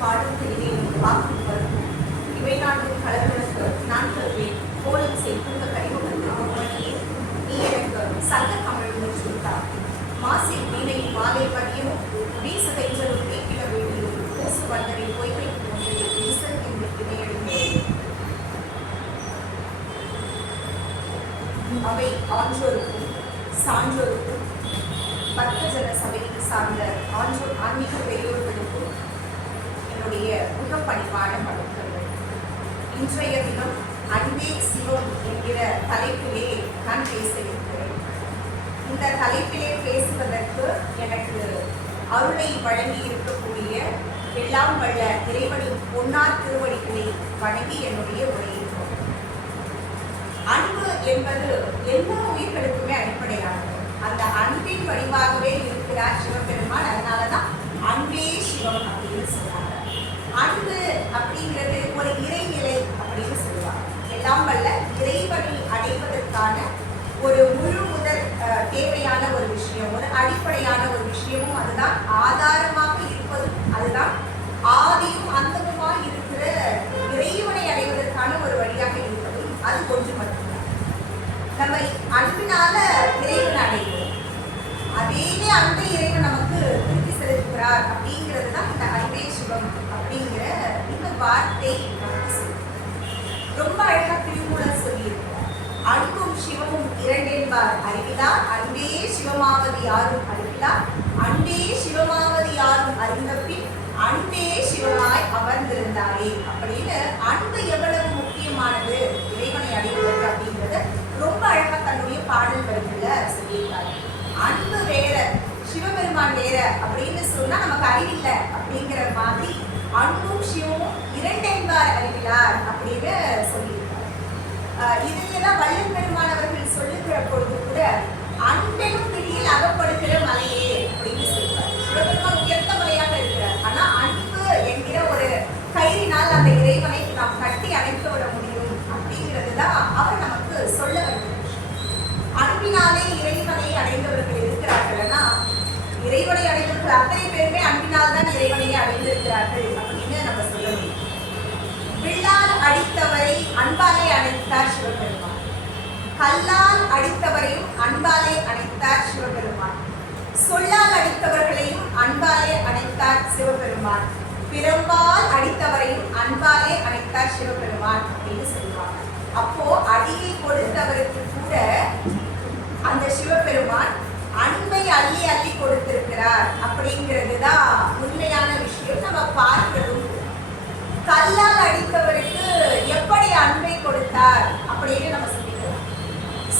பாடும் தெளிவே வாக்கும் வரும் இவை நான்கும் கலர்களுக்கு நான் தருவேன் கோலம் செய்துள்ள கரிமுகத்து மணியே நீ எனக்கு சங்க கமழும் சுத்தா மாசி வீணை மாலை பதியும் வீசகைஞ்சலும் வீட்டில வீட்டிலும் பேசு வந்தனை பொய்மை போன்றது ஈசன் என்று இணையடிந்தேன் அவை ஆன்றோருக்கும் சான்றோருக்கும் பக்தஜன சபைக்கு சார்ந்த ஆன்மீக பெரியோர்களுக்கும் என்னுடைய மிக பணிவான வணக்கங்கள். இன்றைய தினம் அன்பே சிவம் என்கிற தலைப்பிலே நான் பேச இருக்கிறேன். இந்த தலைப்பிலே பேசுவதற்கு எனக்கு அருளை வழங்கி இருக்கக்கூடிய எல்லாம் வல்ல இறைவனின் பொன்னார் திருவடிகளை வணங்கி என்னுடைய உரையை அன்பு என்பது எல்லா உயிர்களுக்குமே அடிப்படையானது. அந்த அன்பின் வடிவாகவே இருக்கிறார் சிவபெருமான். அதனாலதான் அன்பே சிவம் அப்படின்னு சொல்றாங்க. அன்பு அப்படிங்கிறது ஒரு இறைநிலை அப்படின்னு சொல்லுவாங்க. எல்லாம் வல்ல இறைவனை அடைவதற்கான ஒரு முழு முதல் தேவையான ஒரு விஷயம், ஒரு அடிப்படையான ஒரு விஷயமும் அதுதான். ஆதாரமாக இருப்பதும் அதுதான். ஆதியும் அந்தமுமாக இருக்கிற இறைவனை அடைவதற்கான ஒரு வழியாக இருப்பதும் அது ஒன்று மட்டும்தான். நம்ம அன்பினால இறைவன் அடைகிறோம். அதே அன்பை இறைவன் நமக்கு திருப்பி செலுத்துகிறார் அப்படிங்கிறது தான் இந்த அன்பே சிவம் அப்படிங்கிற இந்த வார்த்தை நமக்கு சொல்லுது. ரொம்ப அழகா திருமூலர் சொல்லியிருக்கிறார். அன்பும் சிவமும் இரண்டென்பார் அறிவிலார் அன்பே சிவமாவது யாரும் அறிவிலார் அன்பே சிவமாவது யாரும் அறிந்த பின் அன்பே சிவமாய் அமர்ந்திருந்தாரே அப்படின்னு அன்பு எவ்வளவு முக்கியமானது இறைவனை அடைவதற்கு அப்படிங்கிறது ரொம்ப அழகா தன்னுடைய பாடல் வரிகள்ல சொல்லியிருக்காரு. அன்பு வேற சிவபெருமான் வேற அப்படின்னு சொன்னா நமக்கு அறிவில்லை அப்படிங்கிற மாதிரி அன்பும் சிவமும் இரண்டென்பார் அறிவிலார் அப்படின்னு சொல்லியிருக்காரு. இதையெல்லாம் வள்ளல் பெருமான் அவர்கள் சொல்லுகிற பொழுது கூட அன்பெனும் பிடியில் அகப்படுகிற மலையே அப்படின்னு சொல்றார். சிவபெருமான் உயர்ந்த மலையாக இருக்கிறார். ஆனா அன்பு என்கிற ஒரு கயிறினால் அந்த இறைவனை நாம் கட்டி அணைத்து விட முடியும் அப்படிங்கிறது தான் அவர் நமக்கு சொல்ல வேண்டும். அன்பினாலே இறைவனை அடைந்தவர்கள் இருக்கிறார்கள்னா இறைவனை அடைந்தவர்கள் அத்தனை பேருமே அன்பினால் தான் இறைவனை அடைந்திருக்கிறார்கள் அப்படின்னு நம்ம சொல்ல முடியும். வில்லால் அடித்தவரை அன்பாலே அணைத்தார் சிவபெருமான். கல்லால் அடித்தவரையும் அன்பாலே அணைத்தார் சிவபெருமான். சொல்லால் அடித்தவர்களையும் அன்பாலே அணைத்தார் சிவபெருமான். பிறம்பால் அடித்தவரையும் அன்பாலே அணைத்தார் சிவபெருமான் அப்படின்னு சொல்லுவாங்க. அப்போ அடியை கொடுத்தவருக்கு கூட அந்த சிவபெருமான் அன்பை அள்ளி அள்ளி கொடுத்திருக்கிறார் அப்படிங்கிறது தான் உண்மையான விஷயம். நம்ம பார்க்கிறதும் கல்லால் அடித்தவருக்கு எப்படி அன்பை கொடுத்தார் அப்படின்னு நம்ம சொல்லிக்கலாம்.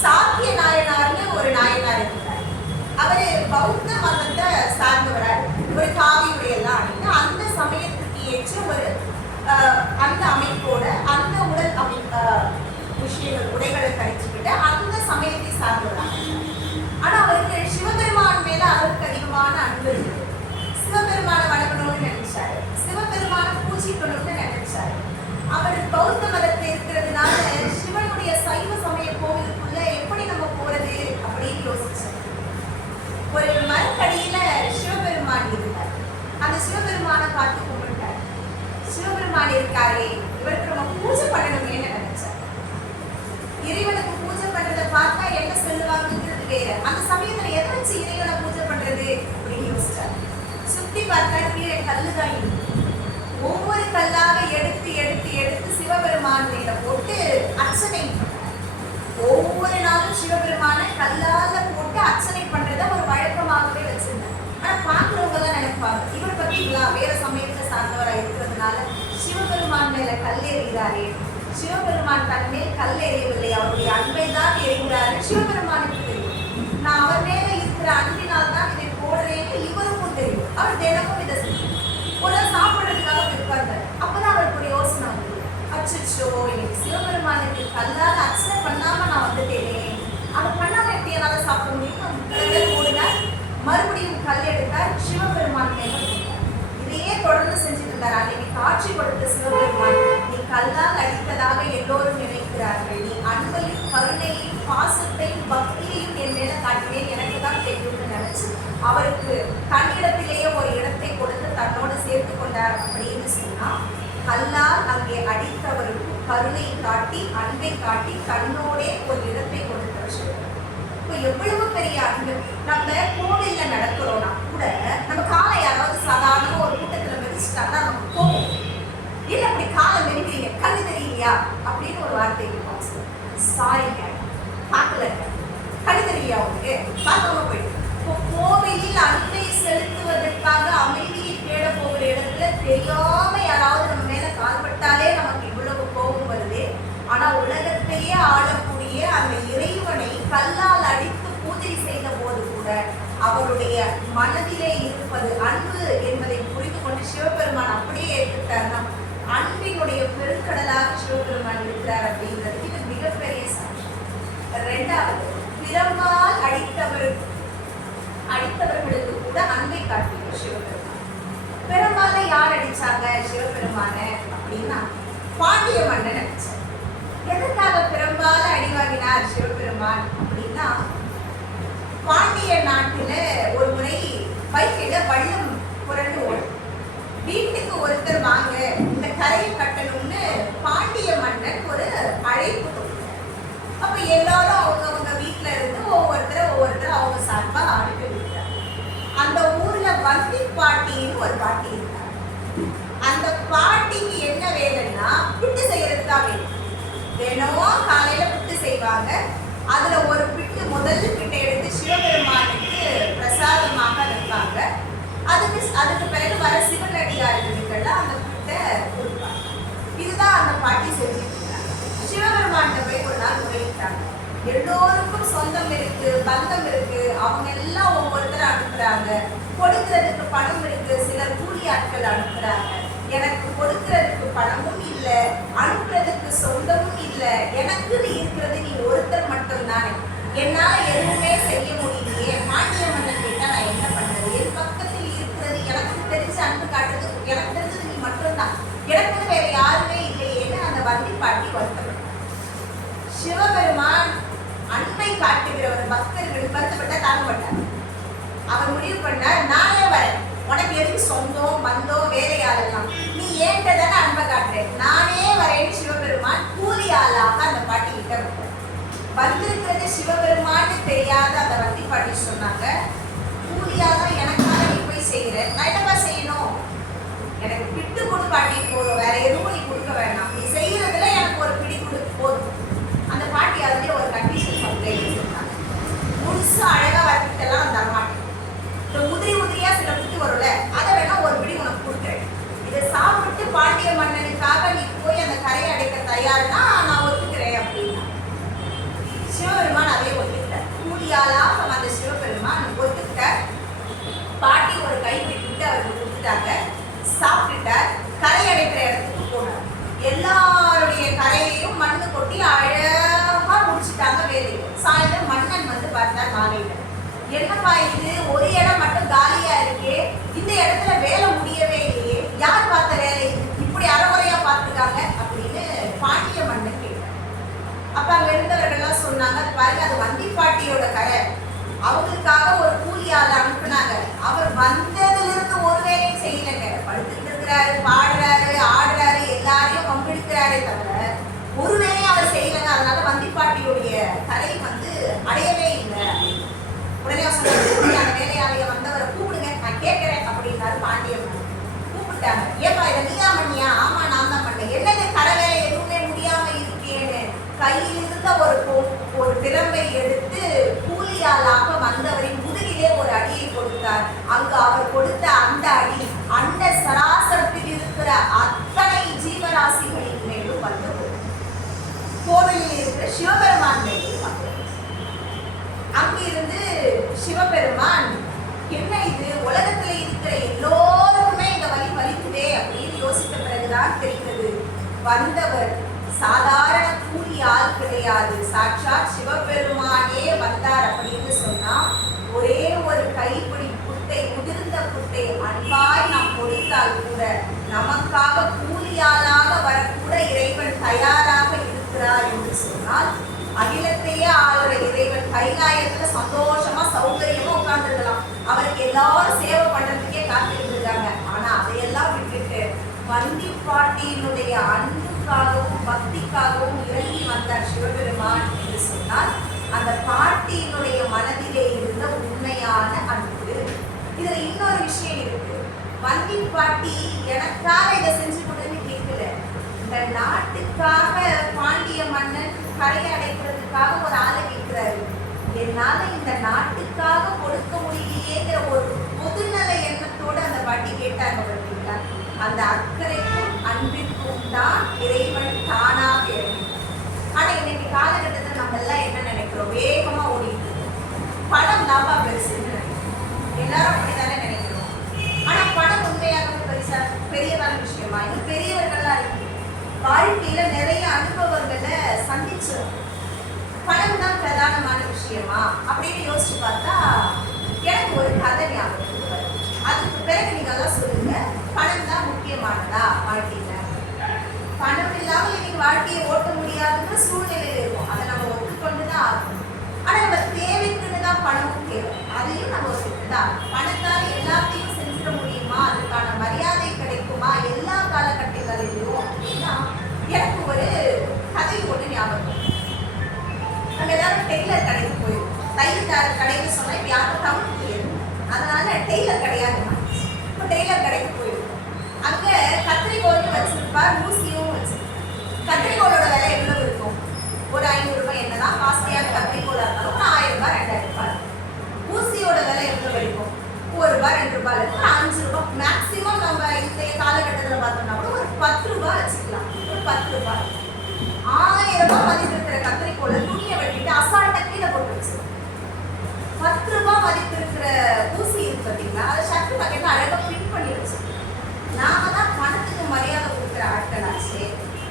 சாக்கிய நாயனார்னு ஒரு நாயனார் இருக்கிறார். அவரு பௌத்த மதத்தை சார்ந்தவரார். ஒரு காவி உடையெல்லாம் அணிந்து அந்த சமயத்துக்கு ஏற்ற ஒரு அந்த அமைப்போட அந்த உடல் விஷயங்கள் உடைகளை கழிச்சுக்கிட்டு அந்த சமயத்தை சார்ந்தவராக. ஆனா அவருக்கு சிவபெருமான் மேல அவருக்கு அதிகமான அன்பு இருக்கு. சிவபெருமான வணங்கணும்னு நினைச்சாரு. சிவபெருமான பூஜிக்கணும்னு நினைச்சாரு. அவர் பௌத்த மதத்தில் இருக்கிறதுனால சிவனுடைய சைவ சமய கோவிலுக்குள்ள எப்படி நம்ம போறது அப்படின்னு யோசிச்சார். ஒரு மரக்கடியில சிவபெருமான் இருந்தார். அந்த சிவபெருமானை பார்த்து கும்பிட்டார். சிவபெருமான் இருக்காரே, இவருக்கு நம்ம பூஜை பண்ணணுமே நினைச்சார். இறைவனுக்கு பூஜை பண்றதை பார்த்தா என்ன சொல்லுவாங்கிறது வேற. அந்த சமயத்துல எதை வச்சு இறைவனை பூஜை பண்றது அப்படின்னு யோசிச்சார். சுத்தி பார்த்தா கீழே கல்லுதான் இருக்கு. ஒவ்வொரு கல்லாக எடுத்து எடுத்து எடுத்து சிவபெருமான் மேல போட்டு அர்ச்சனை பண்ணார். ஒவ்வொரு நாளும் சிவபெருமான கல்லால போட்டு அர்ச்சனை பண்றத ஒரு வழக்கமாகவே வச்சிருந்தார். ஆனா பாக்குறவங்க தான் நினைப்பாங்க, இவர் பத்தீங்களா வேற சமயத்தை சார்ந்தவரா இருக்கிறதுனால சிவபெருமான் மேல கல்லெறிகிறாரே, சிவபெருமான் தன்மேல் கல்லெறியவில்லை, அவருடைய அன்பை தான் எறிகிறாரு சிவபெருமானுக்கு தெரியும். நான் அவர் மேல இருக்கிற அன்பினால் தான் இதை போடுறேன்னு இவருக்கும் தெரியும். அவர் தினமும் இதை செய்யும். ஒரு சாப்பிடுறதுக்காக இருப்பாங்க. அப்பதான் அவருக்கு ஒரு யோசனை வந்து, அச்சோ எனக்கு சிவபெருமானுக்கு கல்லால் அர்ச்சனை பண்ணாம நான் வந்துட்டேனே, அதை பண்ணாம எப்படி என்னால சாப்பிட முடியும் ஓடினார். மறுபடியும் கல் எடுத்தார், சிவபெருமான் மேல போட்டார். இதையே தொடர்ந்து செஞ்சுட்டு இருந்தார். அன்னைக்கு காட்சி கொடுத்த சிவபெருமான், நீ கல்லால் அடித்ததாக எல்லோரும் நினைக்கிறார்கள், நீ அன்பையும் கருணையையும் பாசத்தையும் பக்தியையும் என் மேல காட்டினேன், எனக்கு தான் தெரியும்னு நினைச்சு அவருக்கு தன்னிடத்திலேயே ஒரு இடத்தை கொடுத்து தன்னோடு சேர்த்து கொண்ட செய்தார் அப்படின்னு சொன்னா, கல்லால் அங்கே அடித்தவருக்கு கருணை காட்டி அன்பை காட்டி தன்னோடே ஒரு இடத்தை கொடுத்தவர் சிவபெருமான். இப்போ எவ்வளவு பெரிய அன்பு! நம்ம கோவில்ல நடக்கிறோம்னா கூட நம்ம காலை யாராவது சாதாரண ஒரு கூட்டத்துல மிதிச்சுட்டாங்கன்னா நமக்கு கோபம். இல்ல அப்படி காலை மெதிக்கிறீங்க, கண்ணு தெரியலையா அப்படின்னு ஒரு வார்த்தை இருக்கும். சாரிங்க, பார்க்கலங்க, கண்ணு தெரியலையா உங்களுக்கு, பார்க்காம போயிட்டு. இப்போ கோவிலில் அன்பை செலுத்துவதற்காக அமைதியை தேட போகிற இடத்துல தெரியாம யாராவது நம்ம மேல கால்பட்டாலே நமக்கு இவ்வளவு கோபம் வருது. ஆனா உலகத்தையே ஆளக்கூடிய அந்த இறைவனை கல்லால் அடித்து பூஜை செய்த போது கூட அவருடைய மனதிலே இருப்பது அன்பு என்பதை புரிந்து கொண்டு சிவபெருமான் அப்படியே ஏற்றுட்டார்னா அன்பினுடைய பெருங்கடலாக சிவபெருமான் இருக்கிறார் அப்படிங்கிறது இது மிகப்பெரிய சாட்சி. இரண்டாவது, பிரம்மால் அடித்தவர்களுக்கு கூட அன்பை காட்டினார் சிவபெருமான். பெரும்பால யார் அடிச்சாங்க சிவபெருமான அப்படின்னா பாண்டிய மன்னன் அடிச்சார். எதற்காக பெரும்பால அடி வாங்கினார் சிவபெருமான் அப்படின்னா, பாண்டிய நாட்டுல ஒரு முறை பைக்கில வள்ளம் புரண்டு ஓடும். வீட்டுக்கு ஒருத்தர் வாங்க இந்த கரையை கட்டணும்னு பாண்டிய மன்னன் ஒரு அழைப்பு கொடுத்தார். அப்ப எல்லாரும் அவங்கவுங்க வீட்டுல இருந்து ஒவ்வொருத்தர் அவங்க சார்பா அனுப்பி விட்டார். அந்த ஊர்ல வந்தி பாட்டின்னு ஒரு பாட்டி இருந்தார். அந்த பாட்டிக்கு என்ன வேலைன்னா புட்டு செய்யறது தான் வேணும். தினமும் காலையில புட்டு செய்வாங்க. அதுல ஒரு பிட்டு முதல் பிட்டை எடுத்து சிவபெருமானுக்கு பிரசாதமாக வைப்பாங்க. அதுக்கு பிறகு வர சிவனடியார்களுக்கெல்லாம் அந்த பிட்டை கொடுப்பாங்க. இதுதான் அந்த பாட்டி செஞ்சுட்டு இருந்தாங்க. சிவபெருமான்கிட்ட போய் ஒரு நாள் முறையிட்டாங்க. எல்லோருக்கும் சொந்தம் இருக்கு, பந்தம் இருக்கு, அவங்க எல்லாம் ஒவ்வொருத்தர் அனுப்புறாங்க. கொடுக்கறதுக்கு பணம் இருக்கு, சிலர் கூலி ஆட்கள் அனுப்புறாங்க. எனக்கு கொடுக்கறதுக்கு பணமும் இல்லை, அனுப்புறதுக்கு சொந்தமும் இல்லை. எனக்குன்னு இருக்கிறது நீ ஒருத்தர் மட்டும் தானே. என்னால எதுவுமே செய்ய முடியலையே. பாண்டிய மன்னன் கேட்டா நான் என்ன பண்றது? என் பக்கத்தில் இருக்கிறது எனக்கு தெரிஞ்சு அன்பு காட்டுறது எனக்கு தெரிஞ்சது நீ மட்டும்தான், எனக்குன்னு வேற யாருமே இல்லையேன்னு அந்த வந்தி பாட்டி வருத்தப்பட்டார். சிவபெருமான் அன்பை காட்டுகிறவர் பக்தர்கள் வருத்தப்பட்ட தாங்க மாட்டார். அவர் முடிவு பண்ணார், நானே வரேன், உனக்கு எதுக்கு சொந்தம் பந்தம் வேற யாரெல்லாம், நீ ஏன்ட்டதானே அன்பை காட்டுறேன், நானே வரேன்னு சிவபெருமான் கூலி ஆளாக அந்த பாட்டி கிட்ட வந்தார். வந்திருக்கிறது சிவபெருமான்னு தெரியாத அந்த வந்தி பாட்டி சொன்னாங்க, கூலியாதான் எனக்காக நீ போய் செய்கிற, நான் என்னப்பா செய்யணும், எனக்கு பிட்டு கொடு பாட்டி போதும், வேற எதுவும் நீ கொடுக்க வேண்டாம், நீ செய்யறதுல எனக்கு ஒரு பிடி கொடு போதும். அந்த பாட்டி அதுலேயே ஒரு கண்டிஷன் சொன்னாங்க, முழுசு அழகா வறுத்துட்டெல்லாம் தரமாட்டேன், இந்த உதிரியா சில புத்தி வரும்ல, அதை வேணா ஒரு பிடி உனக்கு கொடுக்குறேன், இதை சாப்பிட்டு பாண்டிய மன்னனுக்காக நீ போய் அந்த கரையை அடைக்க தயார்னா நான் ஒத்துக்கிறேன் அப்படின்னா சிவபெருமான் அதே ஒத்துக்கிட்டார். கூலியாளாக அந்த சிவபெருமான் ஒத்துக்கிட்டார். பாட்டி ஒரு கைப்பிட்டு அவருக்கு கொடுத்துட்டாங்க, சாப்பிட்டுட்டார். கரை அடைக்கிற இடத்துக்கு போனார். எல்லாருடைய கரையையும் மண்ணு கொட்டி அழகா முடிச்சுட்டாங்க வேலையை. சாயந்தரம் மன்னன் வந்து பார்த்தார் காலையில, என்னப்பா இது ஒரு இடம் மட்டும் காலியா இருக்கே, இந்த இடத்துல வேலை முடியவே இல்லையே, யார் பார்த்த வேலை இப்படி அறகுறையா பார்த்துருக்காங்க அப்படின்னு பாண்டிய மன்னன் கேட்டார். அப்ப அங்க இருந்தவர்கள்லாம் சொன்னாங்க, பாருங்க அது வந்தி பாட்டியோட கரை, அவங்களுக்காக ஒரு கூலியாள அனுப்புனாங்க, அவர் வந்ததுல இருந்து ஒரு வேலையும் செய்யலைங்க, படுத்துட்டு இருக்கிறாரு, பாடுறாரு, ஆடுறாரு, எல்லாரையும் பங்கெடுக்கிறாரே தவிர ஒரு வேலையும் அவர் செய்யலைங்க. அதனால வந்தி பாட்டியுடைய கரை வந்து அடையவே இல்லை. உடனே சொன்னாங்க, வேலையாளைய வந்தவரை கூப்பிடுங்க, நான் கேட்கிறேன் அப்படின்னாரு பாண்டிய மன்னன். கூப்பிட்டாங்க, ஏப்பா இதை நீதான் பண்ணியா? ஆமா நான் தான் பண்ணேன். என்னது கரை வேலை எதுவுமே முடியாம இருக்கேன்னு கையில் இருந்த ஒரு திறமை எடுத்து கூலியாளாக வந்தவரின் முதுகிலே ஒரு அடியை கொடுத்தார். அங்கு அவர் கொடுத்த அந்த அடி அந்த சராசரத்தில் இருக்கிற அத்தனை ஜீவராசிகளின் மேலும் வந்து கோவிலில் இருக்கிற சிவபெருமான் மேலும் வந்து அங்கிருந்து சிவபெருமான், என்ன இது உலகத்துல இருக்கிற எல்லோருக்குமே இந்த வலி வலிக்குதே அப்படின்னு யோசித்த பிறகுதான் தெரிகிறது, வந்தவர் சாதாரண கூலி ஆள் கிடையாது, சாட்சாத் சிவபெருமானே வந்தார் அப்படின்னு சொன்னா ஒரே ஒரு கைப்பிடி புட்டை, முதிர்ந்த புட்டை அன்பாய் நாம் கொடுத்தால் கூட நமக்காக கூலியாளாக வரக்கூட இறைவன் தயாராக இருக்கிறார் என்று சொன்னால், அகிலத்தையே ஆளுற இறைவன் கைலாயத்துல சந்தோஷமா சௌகரியமா உட்கார்ந்துருக்கலாம், அவருக்கு எல்லாரும் சேவை பண்றதுக்கே காத்திருந்திருக்காங்க. ஆனா அதையெல்லாம் விட்டுட்டு வந்தி பாட்டியினுடைய அன்புக்காகவும் பக்திக்காகவும் இறங்கி வந்தார் சிவபெருமான் என்று சொன்னால் அந்த பாட்டியினுடைய மனதிலே இருந்த உண்மையான அன்பு. இதுல இன்னொரு விஷயம் இருக்கு. வந்தி பாட்டி எனக்காக இதை செஞ்சு கொடுன்னு கேட்கல. இந்த நாட்டுக்காக பாண்டிய மன்னன் கரையை அடைக்கிறதுக்காக ஒரு ஆளை கேட்கிறாரு. என்னால இந்த நாட்டுக்காக கொடுக்க முடியலையேங்கிற ஒரு பொதுநல எண்ணத்தோட அந்த பாட்டி கேட்டாங்க பார்த்தீங்களா? அந்த அக்கறைக்கும் அன்பிற்கும் தான் இறைவன் தானாக இறங்கினார். ஆனா இன்னைக்கு காலகட்டத்தில் நம்ம எல்லாம் என்ன நினைக்கிறோம்? வேகமா ஓடிட்டு பணம் தாப்பா பெருசுன்னு நினைக்கிறோம். எல்லாரும் அப்படித்தானே நினைக்கிறோம். ஆனா பணம் உண்மையாகவே பெருசா பெரியதான விஷயமா? இன்னும் பெரியவர்கள்லாம் இருக்கு. வாழ்க்கையில நிறைய அனுபவங்களை சந்திச்சோம். பணம் தான் பிரதானமான விஷயமா அப்படின்னு யோசிச்சு பார்த்தா எனக்கு ஒரு கதை ஞாபகம் வருது. அதுக்கு பிறகு நீங்க எல்லாம் சொல்லுங்க, பணம் தான் முக்கியமானதா வாழ்க்கையில? பணம் இல்லாமல் இன்னைக்கு வாழ்க்கையை ஓட்ட முடியாதுன்ற சூழ்நிலையில இருக்கும். அதை நம்ம ஒத்துக்கொண்டுதான் ஆகணும். ஆனா நம்ம தேவைக்குன்னு தான் பணமும் தேவை, அதையும் நம்ம ஒத்துக்கிட்டுதான். பணத்தால் எல்லாத்தையும் செஞ்சிட முடியுமா? அதுக்கான மரியாதை கிடைக்குமா எல்லா காலகட்டங்களிலும் அப்படின்னா எனக்கு ஒரு கதை ஒன்று ஞாபகம். நம்ம எல்லாரும் டெய்லர் கடைக்கு போயிருக்கோம். தையல் கடைன்னு சொன்னா இப்ப யாருக்கும் தமிழ் புரியாது, அதனால டெய்லர் கிடையாது. இப்போ டெய்லர் கடைக்கு போயிருக்கோம். அங்க கத்திரிக்கோல்னு வச்சிருப்பார், ஊசியும் வச்சிருப்பார். கத்திரிக்கோளோட விலை எவ்வளவு இருக்கும்? ஒரு 500 ரூபாய். என்னதான் காஸ்ட்லியான கத்திரிக்கோளா இருந்தாலும் ஒரு 1000 ரூபாய் 2000 ரூபாய். ஊசியோட விலை எவ்வளவு இருக்கும்? 1 ரூபாய் 2 ரூபாய் இருக்கும், 5 ரூபாய். மேக்சிமம் நம்ம இந்த காலகட்டத்தில் பார்த்தோம்னா கூட ஒரு 10 ரூபாய் வச்சுக்கலாம். ஒரு 10 ரூபாய் 1000 ரூபாய் மதிப்பு இருக்கிற கத்திரிக்கோளை துணியை வெட்டிட்டு அசால்ட்டா கீழே போட்டு வச்சிருக்கோம். 10 ரூபாய் மதிப்பு இருக்கிற ஊசி இருக்கு பார்த்தீங்களா? அதை ஷர்ட் பாக்கெட்ல அழகாக பிரிண்ட் பண்ணி வச்சிருக்கோம். நாம தான் பணத்துக்கு மரியாதை கொடுக்குற ஆட்களாச்சு.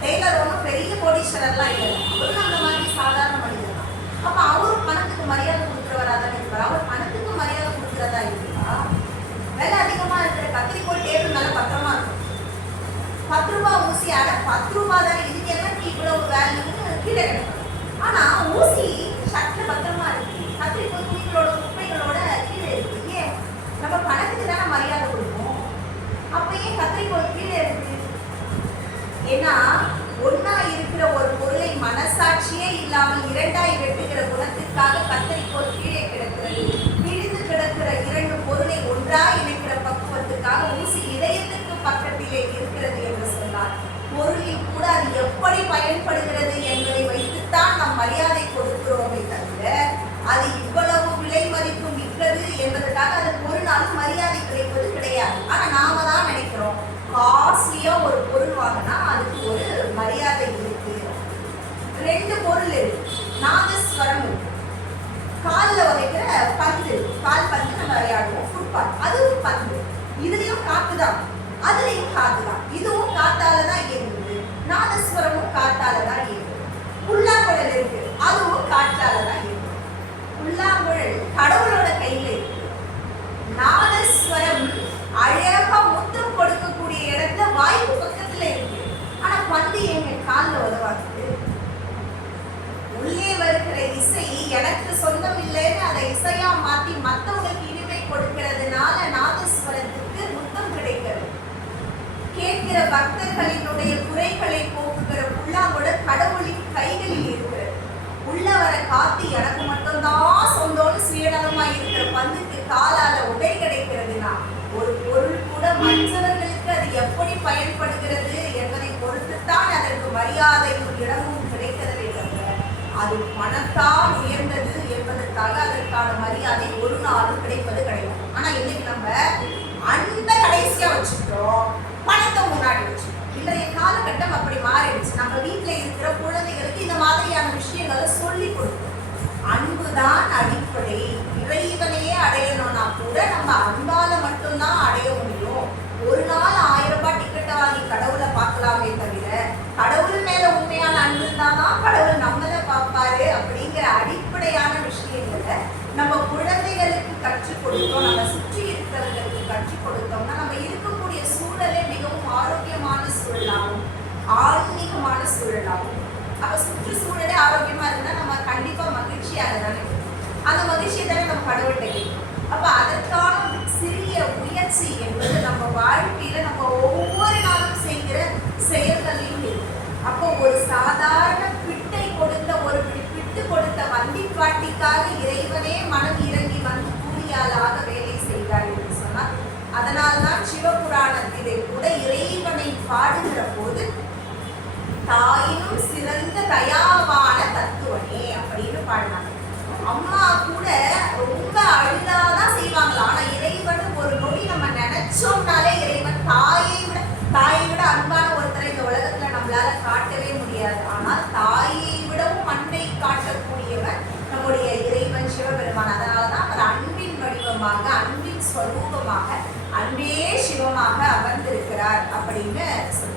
டெய்லர் ஒன்றும் பெரிய கோடீஸ்வரர்லாம் இல்லை, அவரும் அந்த மாதிரி சாதாரண மனிதர் தான். அப்போ அவரும் பணத்துக்கு மரியாதை கொடுக்குறவரா தான் இருப்பார். அவர் பணத்துக்கு மரியாதை கொடுக்குறதா இருக்கா? விலை அதிகமாக இருக்கிற கத்திரிக்கோள் டேபிள் மேலே பத்திரமா இருக்கும். 10 ரூபாய் ஊசி ஆட 10 ரூபாய் தானே, இதுக்கு என்ன இவ்வளவு வேல்யூன்னு கீழே கிடக்கும். ஆனா ஊசி ஷர்ட்ல பத்திரமா இருக்கு, கத்திரிக்கோள் துணிகளோட குப்பைகளோட கீழே இருக்கு. ஏன்? நம்ம பணத்துக்கு தானே மரியாதை கொடுப்போம். அப்ப ஏன் கத்திரிக்கோள் கீழே இருக்கு? ஏன்னா ஒன்னா இருக்கிற ஒரு பொருளை மனசாட்சியே இல்லாமல் இரண்டாய் வெட்டுகிற குணத்திற்காக கத்திரிக்கோள் கீழே கிடக்கிறது. விழுந்து கிடக்கிற 2 பொருளை ஒன்றாய் இணைக்கிற பக்குவத்துக்காக ஊசி இதயத்துக்கு பக்கத்திலே இருக்கிறது என்று சொன்னார். பொருளில் கூட அது எப்படி பயன்படுகிறது என்பதை வைத்துத்தான் நாம் மரியாதை கொடுக்கிறோமே தவிர அது இவ்வளவு விலை மதிப்பு மிக்கது என்பதற்காக அதுக்கு ஒரு நாளும் மரியாதை கிடைப்பது கிடையாது. ஆனா நாம தான் நினைக்கிறோம் காஸ்ட்லியா ஒரு பொருள் வாங்கினா அதுக்கு ஒரு மரியாதை இருக்கு. 2 பொருள் இருக்கு. நாதஸ்வரம் இருக்கு, காலில் உதைக்கிற பந்து, கால் பந்து நம்ம விளையாடுவோம், ஃபுட்பால், அதுவும் பந்து. இதுலயும் காத்துதான், அதுலயும் காத்துதான். இதுவும் காத்தால தான் இயங்குது, நாதஸ்வரமும் காத்தால தான் இயங்குது. புல்லாங்குழல் இருக்கு, அதுவும் காற்றால தான் இயங்குது. புல்லாங்குழல் கடவுளோட கையில இருக்கு. நாதஸ்வரம் அழகா முத்தம் கொடுக்கக்கூடிய இடத்துல வாய்ப்பு பக்கத்துல இருக்கு. ஆனா பந்து எங்க காலில் உதவாது. உள்ளே வருகிற இசை எனக்கு சொந்தம் இல்லைன்னு அதை இசையா மாத்தி மற்றவங்களுக்கு இனிமை கொடுக்கிறதுனால நாதஸ்வரத்துக்கு முத்தம் கிடைக்கிறது. கேட்கிற பக்தர்களினுடைய குறைகளை போக்குகிற புல்லாங்குழல் கடவுளின் கைகளில் இருக்கிறது. உள்ள வர காத்து எனக்கு மட்டும்தான் சொந்தம்னு சுயநலமா இருக்கிற பந்துக்கு காலால உடை கிடைக்கிறதுனா ஒரு பொருள் கூட மற்றவர்களுக்கு அது எப்படி பயன்படுகிறது என்பதை பொறுத்துத்தான் அதற்கு மரியாதையும் இடமும் கிடைக்கிறதே தவிர அது பணத்தால் உயர்ந்தது என்பதற்காக அதற்கான மரியாதை ஒரு நாளும் கிடைப்பது கிடையாது. ஆனா இன்னைக்கு நம்ம அந்த கடைசியா வச்சுட்டோம், பணத்தை முன்னாடி வச்சுட்டோம். இன்றைய காலகட்டம் அப்படி மாறிடுச்சு. நம்ம வீட்டுல இருக்கிற குழந்தைகளுக்கு இந்த மாதிரியான விஷயங்களை சொல்லி கொடுக்கணும். அன்புதான் அடிப்படை. இறைவனையே அடையணும்னா கூட நம்ம அன்பால மட்டும்தான் அடைய முடியும். ஒரு நாள் 1000 ரூபாய் டிக்கெட்டை வாங்கி கடவுளை பார்க்கலாமே தவிர கடவுள் மேல உண்மையான அன்பு இருந்தாதான் கடவுள் நம்மளை பார்ப்பாரு அப்படிங்கிற அடிப்படையான விஷயங்களை நம்ம குழந்தைகளுக்கு கற்றுக் கொடுத்தோம், நம்ம சுற்றி இருக்கிறவர்களுக்கு கற்றுக் கொடுத்தோம்னா நம்ம இருக்கக்கூடிய சூழலே மிகவும் ஆரோக்கியமான சூழலாகும், ஆன்மீகமான சூழலாகும். அப்ப சுற்றுச்சூழலே ஆரோக்கியமா இருந்தா நம்ம கண்டிப்பா மகிழ்ச்சியாக தானே, அந்த மகிழ்ச்சியை தானே நம்ம கடவுள்கிட்ட கேட்கும். அப்ப அதற்கான சிறிய முயற்சி என்பது நம்ம வாழ்க்கையில நம்ம ஒவ்வொரு நாளும் தாயினும் சிறந்த தயாவான தத்துவனே அப்படின்னு பாடினாங்க. அம்மா கூட ரொம்ப அழுதாதான் செய்வாங்களா. ஆனா இறைவன் ஒரு நொடி நம்ம நினைச்சோம்னாலே இறைவன் தாயை விட அன்பான ஒருத்தரை இந்த உலகத்துல நம்மளால காட்டவே முடியாது. ஆனால் தாயை விடவும் அன்பை காட்டக்கூடியவன் நம்முடைய இறைவன் சிவபெருமான். அதனாலதான் அவர் அன்பின் வடிவமாக, அன்பின் ஸ்வரூபமாக, அன்பே சிவமாக அமர்ந்திருக்கிறார் அப்படின்னு சொன்னார்.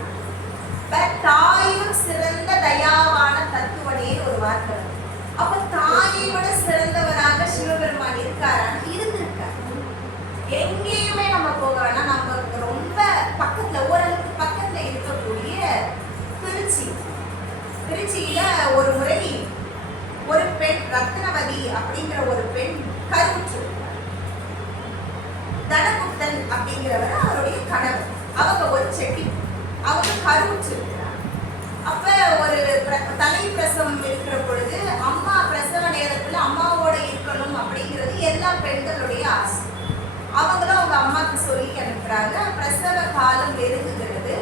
தாயும் சிறந்த தயாவான தத்துவனேன்னு ஒரு வார்த்தை. அப்ப தாயை விட சிறந்தவராக சிவபெருமான் இருக்காரான்னு இருந்திருக்காரு. எங்கேயுமே நம்ம போக வேணாம். நம்ம ரொம்ப பக்கத்துல, ஓரளவுக்கு பக்கத்துல இருக்கக்கூடிய திருச்சியில ஒரு முறை ஒரு பெண் ரத்னவதி அப்படிங்கிற ஒரு பெண் கருவுற்று. தனகுப்தன் அப்படிங்கிறவர் அவருடைய கணவர். அவங்க ஒரு செட்டி, அவங்க கருவுற்று. அப்ப ஒரு தலை பிரசவம் இருக்கிற பொழுது அம்மா பிரசவ நேரத்துல அம்மாவோட இருக்கணும் அப்படிங்கிறது எல்லா பெண்களுடைய ஆசை. அவங்களும் அவங்க அம்மாவுக்கு சொல்லி அனுப்புறாங்க. பிரசவ காலம் நெருங்குகிறது,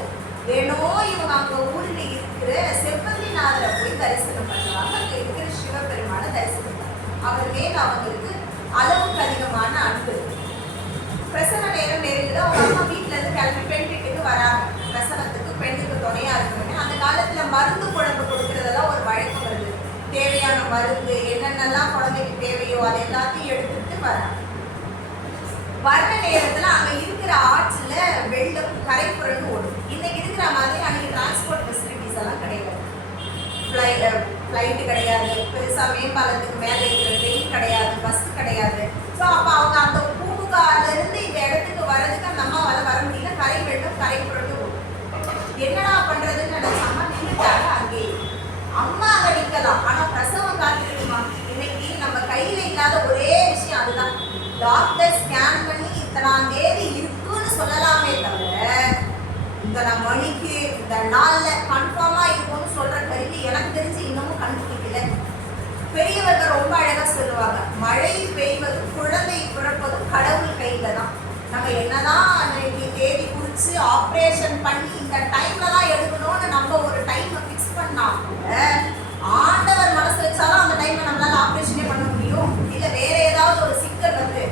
வேணோ இவங்க அவங்க ஊர்ல இருக்கிற செவ்வந்திநாதரை போய் தரிசனம் பண்ணுவாங்க. அங்க இருக்கிற சிவபெருமான தரிசனம் பண்ணுவாங்க. அவர் மேல அவங்களுக்கு அளவுக்கு அதிகமான அன்பு. பிரசவ நேரம் நெருங்குது. அவங்க அம்மா வீட்டுல இருந்து கிளம்பி பெண் வீட்டுக்கு வராங்க. பிரசவத்துக்கு பெண்ணுக்கு துணையா இருக்கணும். அந்த காலத்துல மருந்து குழம்பு கொடுக்கறதெல்லாம் ஒரு வழக்கம் வருது. தேவையான மருந்து என்னென்னலாம் குழந்தைக்கு தேவையோ அது எல்லாத்தையும் எடுத்துட்டு வராங்க. வர்ற நேரத்துல அங்க இருக்கிற ஆற்றுல வெள்ளம் கரை புரண்டு ஓடும். இன்னைக்கு இருக்கிற மாதிரி அன்னைக்கு டிரான்ஸ்போர்ட் ஃபெசிலிட்டிஸ் எல்லாம் கிடையாது. ஃப்ளைட்டு கிடையாது, பெருசா மேம்பாலத்துக்கு மேலே இருக்கிற ட்ரெயின் கிடையாது, பஸ் கிடையாது. ஸோ அப்போ அவங்க அந்த பூம்புகார்ல இருந்து இந்த இடத்துக்கு வர்றதுக்கு அந்த அம்மாவால வர முடியல. கரை வெள்ளம் கரை புரண்டு ஓடும். என்னடா பண்றதுன்னு நினைச்சாங்க. நின்றுட்டாங்க அங்கே. அம்மா அங்க நிக்கலாம், ஆனா பிரசவம் காத்திருக்குமா? இன்னைக்கு நம்ம கையில இல்லாத ஒரே விஷயம் அதுதான். டாக்டர் ஸ்கேன் பண்ணி இத்தனாம் தேதி இருக்குன்னு சொல்லலாமே தவிர இத்தனை மணிக்கு இந்த நாள்ல கன்ஃபார்மா இருக்கும்னு சொல்ற கருவி எனக்கு தெரிஞ்சு இன்னமும் கண்டுபிடிக்கல. பெரியவர்கள் ரொம்ப அழகா சொல்லுவாங்க, மழை பெய்வதும் குழந்தை பிறப்பதும் கடவுள் கையில தான். நம்ம என்னதான் அன்னைக்கு தேதி குறிச்சு ஆப்ரேஷன் பண்ணி இந்த டைம்ல தான் எடுக்கணும்னு நம்ம ஒரு டைமை ஃபிக்ஸ் பண்ணா கூட ஆண்டவர் மனசு வச்சாலும் அந்த டைம்ல நம்மளால ஆப்ரேஷனே பண்ண முடியும். இல்ல வேற ஏதாவது ஒரு சிக்கல் வந்து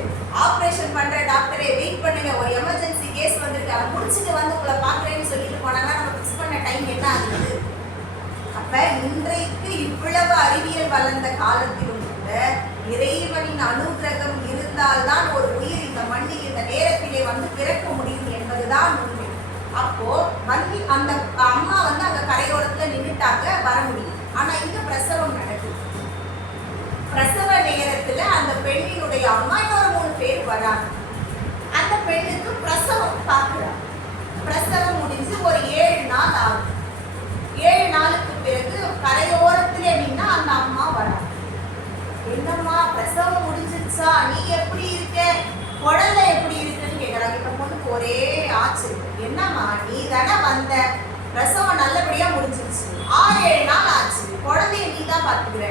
ஆப்ரேஷன் பண்ற டாக்டரே வெயிட் பண்ணுங்க, ஒரு எமர்ஜென்சி கேஸ் வந்திருக்கு, அதை முடிச்சுட்டு வந்து உங்களை பாக்குறேன்னு சொல்லிட்டு போனாங்கன்னா நம்ம ஃபிக்ஸ் பண்ண டைம் என்ன ஆகுது? அப்ப இன்றைக்கு இவ்வளவு அறிவியல் வளர்ந்த காலத்திலும் கூட இறைவனின் அனுகிரகம் இருந்தால்தான் ஒரு உயிர் இந்த மண்ணில் இந்த நேரத்திலே வந்து பிறக்க முடியும் என்பதுதான் உண்மை. அப்போ வந்து அந்த அம்மா வந்து அங்க கரையோரத்துல நின்றுட்டாங்க, வர முடியும். ஆனா இங்க பிரசவம் நடக்குது. பிரசவ நேரத்துல அந்த பெண்ணினுடைய அம்மா இன்னொரு 3 பேர் வராங்க. அந்த பெண்ணுக்கு பிரசவம் பார்க்கிறாங்க. பிரசவம் முடிஞ்சு ஒரு 7 நாள் ஆகும். 7 நாளுக்கு பிறகு கரையோரத்திலே நின்னா அந்த அம்மா வராங்க. என்னம்மா பிரசவம் முடிஞ்சிருச்சா, நீ எப்படி இருக்க, குழந்தை எப்படி இருக்குன்னு கேட்கறாங்க. இப்ப பொண்ணுக்கு ஒரே ஆச்சு. என்னம்மா நீ தானே வந்த, பிரசவம் நல்லபடியா முடிஞ்சிருச்சு, 6-7 நாள் ஆச்சு, குழந்தைய நீ தான் பாத்துக்கிற,